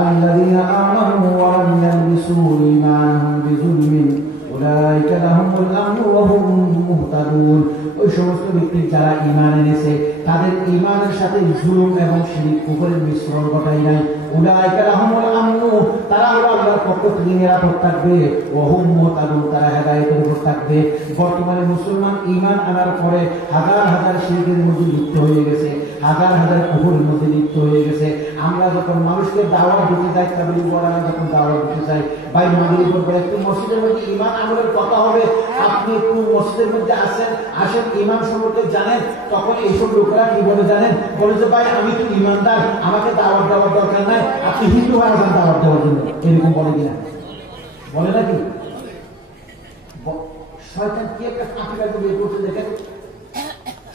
আল্লাযীনা আমানু ওয়া লাম ইয়ালবিসু ঈমানাহুম বিযুলমিন উলাইকা লাহুমুল আমনু ওয়া হুম মুহতাদুন। ওই সমস্ত ব্যক্তি যারা ঈমান এনেছে তাদের ঈমানের সাথে জুলুম এবং শিরক কুফরের মিশ্রণ ঘটায় নাই। উলাইকা লাহুমুল আমনু, তারা আল্লাহর পক্ষ থেকে নিরাপদ থাকবে, ওয়া হুম মুহতাদুন, তারা হেদায়েতের উপর থাকবে। বর্তমানে মুসলমান ঈমান আনার পরে হাজার হাজার শিরকের মধ্যে লিপ্ত হয়ে গেছে, হাজার হাজার কুফরের মধ্যে লিপ্ত হয়ে গেছে। আমরা যখন মানুষকে দাওয়াত দিতে যাই, তাবলীগ ওয়ালারা যখন দাওয়াত দিতে চাই, ভাই মাগরিব পরে একটু মসজিদের মধ্যে ঈমান আমলের কথা হবে, আপনি একটু মসজিদের মধ্যে আসেন ঈমান সম্পর্কে জানেন, তখন এইসব লোকেরা কি বলে জানেন? বলে যে ভাই আমি তো ঈমানদার, আমাকে দাওয়াত দেওয়ার দরকার নাই, আপনি হিন্দু হয়ে যান দাওয়াত দেওয়ার জন্য। এরকম বলে কিনা? বলে নাকি? শয়তান কি একটা ফাঁকিবাজি বের করছে দেখেন।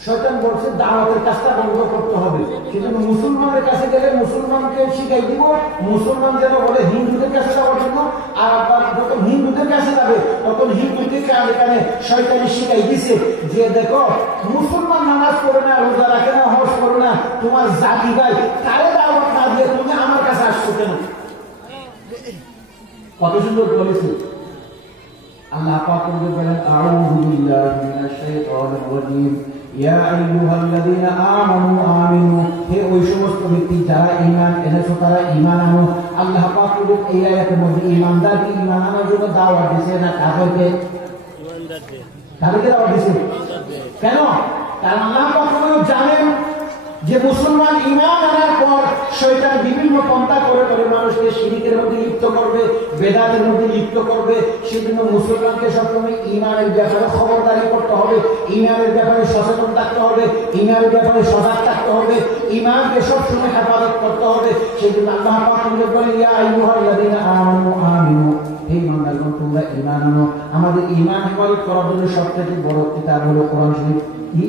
শয়তান বলছে দাওয়াতের কাজটা বন্ধ করতে হবে, সেজন্য মুসলমানের কাছে গেলে মুসলমানকে শিখাই দিব, মুসলমান যেন বলে হিন্দুদের কাছে যাওয়ার জন্য, আর যখন হিন্দুদের কাছে যাবে তখন হিন্দুদের কানে কানে শয়তানি শিখাই দিছে যে দেখো মুসলমান নামাজ পড়ে না, রোজা রাখে না, হজ করে না, তোমার জাতি ভাই তারে দাওয়াত না দিয়ে তুমি আমার কাছে আসছো কেন? কত সুন্দর বলেছে। আল্লাহ পাক বলেন আউযু বিল্লাহি মিনাশ শাইতানির রাজীম ইয়া আইয়ুহাল্লাযীনা আমানু আমিনু, হে ওই সমস্ত ব্যক্তি যারা ঈমান এনেছো তারা ঈমান আনো। আল্লাহ পাক এই আয়াতের মধ্যে ঈমানদারকে ঈমান আনার জন্য দাওয়াত দিয়েছে না কাফেরকে? কাফেরকে দাওয়াত দিয়েছে কেন? কারণ আল্লাহ পাক জানেন যে মুসলমান ঈমান আনার পর শয়তান বিভিন্ন পন্থা করে করে মানুষকে শিরকের মধ্যে লিপ্ত করবে, বেদাতের মধ্যে লিপ্ত করবে। সেজন্য মুসলমানকে সবসময় ঈমানের ব্যাপারে খবরদারি করতে হবে, ঈমানের ব্যাপারে সচেতন থাকতে হবে, ঈমানের ব্যাপারে সজাগ থাকতে হবে, ঈমানকে সবসময় হেফাজত করতে হবে। সেজন্য আল্লাহ পাক বলেন ইয়া আইয়ুহাল্লাযীনা আমানু আমিনু, হে ঈমানদারগণ তোমরা ঈমান আনো। আমাদের ঈমান হেফাজত করার জন্য সবথেকে বড় কিতাব হলো কোরআন শরীফ। কি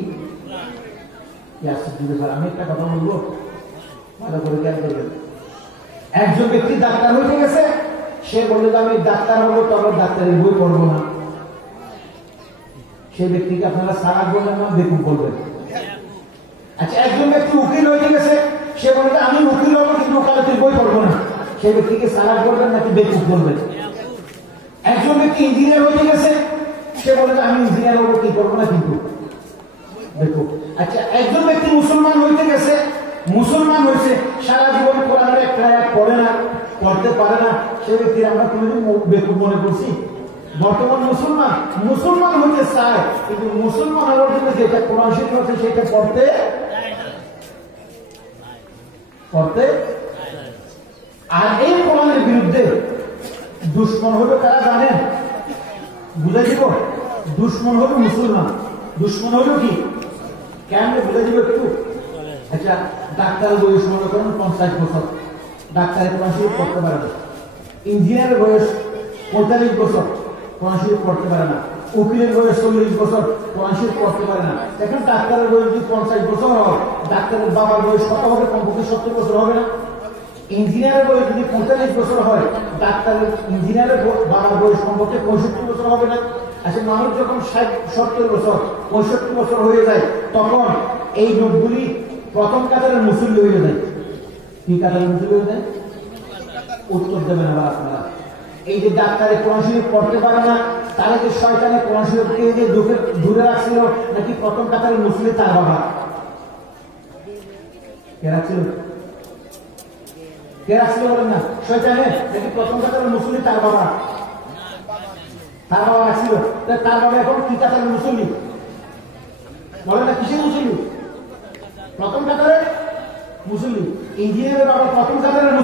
আমি একটা কথা বলবো, ভালো করে খেয়াল করবেন। একজন ব্যক্তি ডাক্তার হয়ে গেছে, সে বললে যে আমি ডাক্তার হবো, তবে ডাক্তারের বই পড়বো না। সেই ব্যক্তিকে আপনারা সারা বললেন না, বেকুব বলবেন। আচ্ছা, একজন ব্যক্তি উকিল হয়ে গেছে, সে বলে যে আমি উকিল হবো কিন্তু ওকালতির বই পড়বো না। সেই ব্যক্তিকে সারা বলবেন নাকি বেকুব বলবেন? একজন ব্যক্তি ইঞ্জিনিয়ার হয়ে গেছে, সে বলে যে আমি ইঞ্জিনিয়ার হবো, কি করবো না কিন্তু বেকুব। আচ্ছা, একজন ব্যক্তি মুসলমান হইতে গেছে, মুসলমান হয়েছে, সারা জীবন কোরআনের একটা আয়াত পড়ে না, পড়তে পারে না, সে ব্যক্তির আমরা কোনোদিন বেকুব মনে করছি? বর্তমান মুসলমান মুসলমান হইতে চায়, কিন্তু মুসলমান হওয়ার জন্য যেটা কোরআন শরীফ আছে সেটা পড়তে আর এই কোরআনের বিরুদ্ধে দুশ্মন হবে তারা জানেন, বুঝে দিব। দুশ্মন হবে মুসলমান, দুশ্মন হলো কি কেমন বুঝে দিব একটু। আচ্ছা, ডাক্তারের বয়স মনে করেন 50 বছর, ডাক্তারের কোরআন শরীফ পড়তে পারে না। ইঞ্জিনিয়ারের বয়স 45 বছর, কোরআন শরীফ পড়তে পারে না। উকিলের বয়স 40 বছর, কোরআন শরীফ পড়তে পারে না। এখন ডাক্তারের বয়স যদি 50 বছর হয়, ডাক্তারের বাবার বয়স কত হবে? কমপক্ষে 70 বছর হবে না? ইঞ্জিনিয়ারের বয়স যদি 45 বছর হয়, ডাক্তারের ইঞ্জিনিয়ারের বাবার বয়স কমপক্ষে 65 বছর হবে না? আচ্ছা, মানুষ যখন 60-70 বছর 65 বছর হয়ে যায়, তখন এই লোকগুলি প্রথম কাতারের মুসল্লি হয়ে যায়। কি কাতারের মুসল্লি হয়ে যায়? উত্তর দেবেন আবার আপনারা। এই যে ডাক্তারের কোরআন শরীফ পড়তে পারে না, তাহলে যে শয়তানের কোরআন শরীফকে যে দূরে রাখছিল, নাকি প্রথম কাতারের মুসল্লি তার বাবা? কে রাখছিল? কে রাখছিল বলেন না? শয়তানের নাকি প্রথম কাতারের মুসল্লি তার বাবা? তার বাবা রাখছিল। তার বাবা এখন কি কাতারের মুসল্লি বলেন না? কিসের মুসল্লি? প্রথম কাতারের মুসল্লি। ইঞ্জিনিয়ারের বাবা প্রথম কাতারের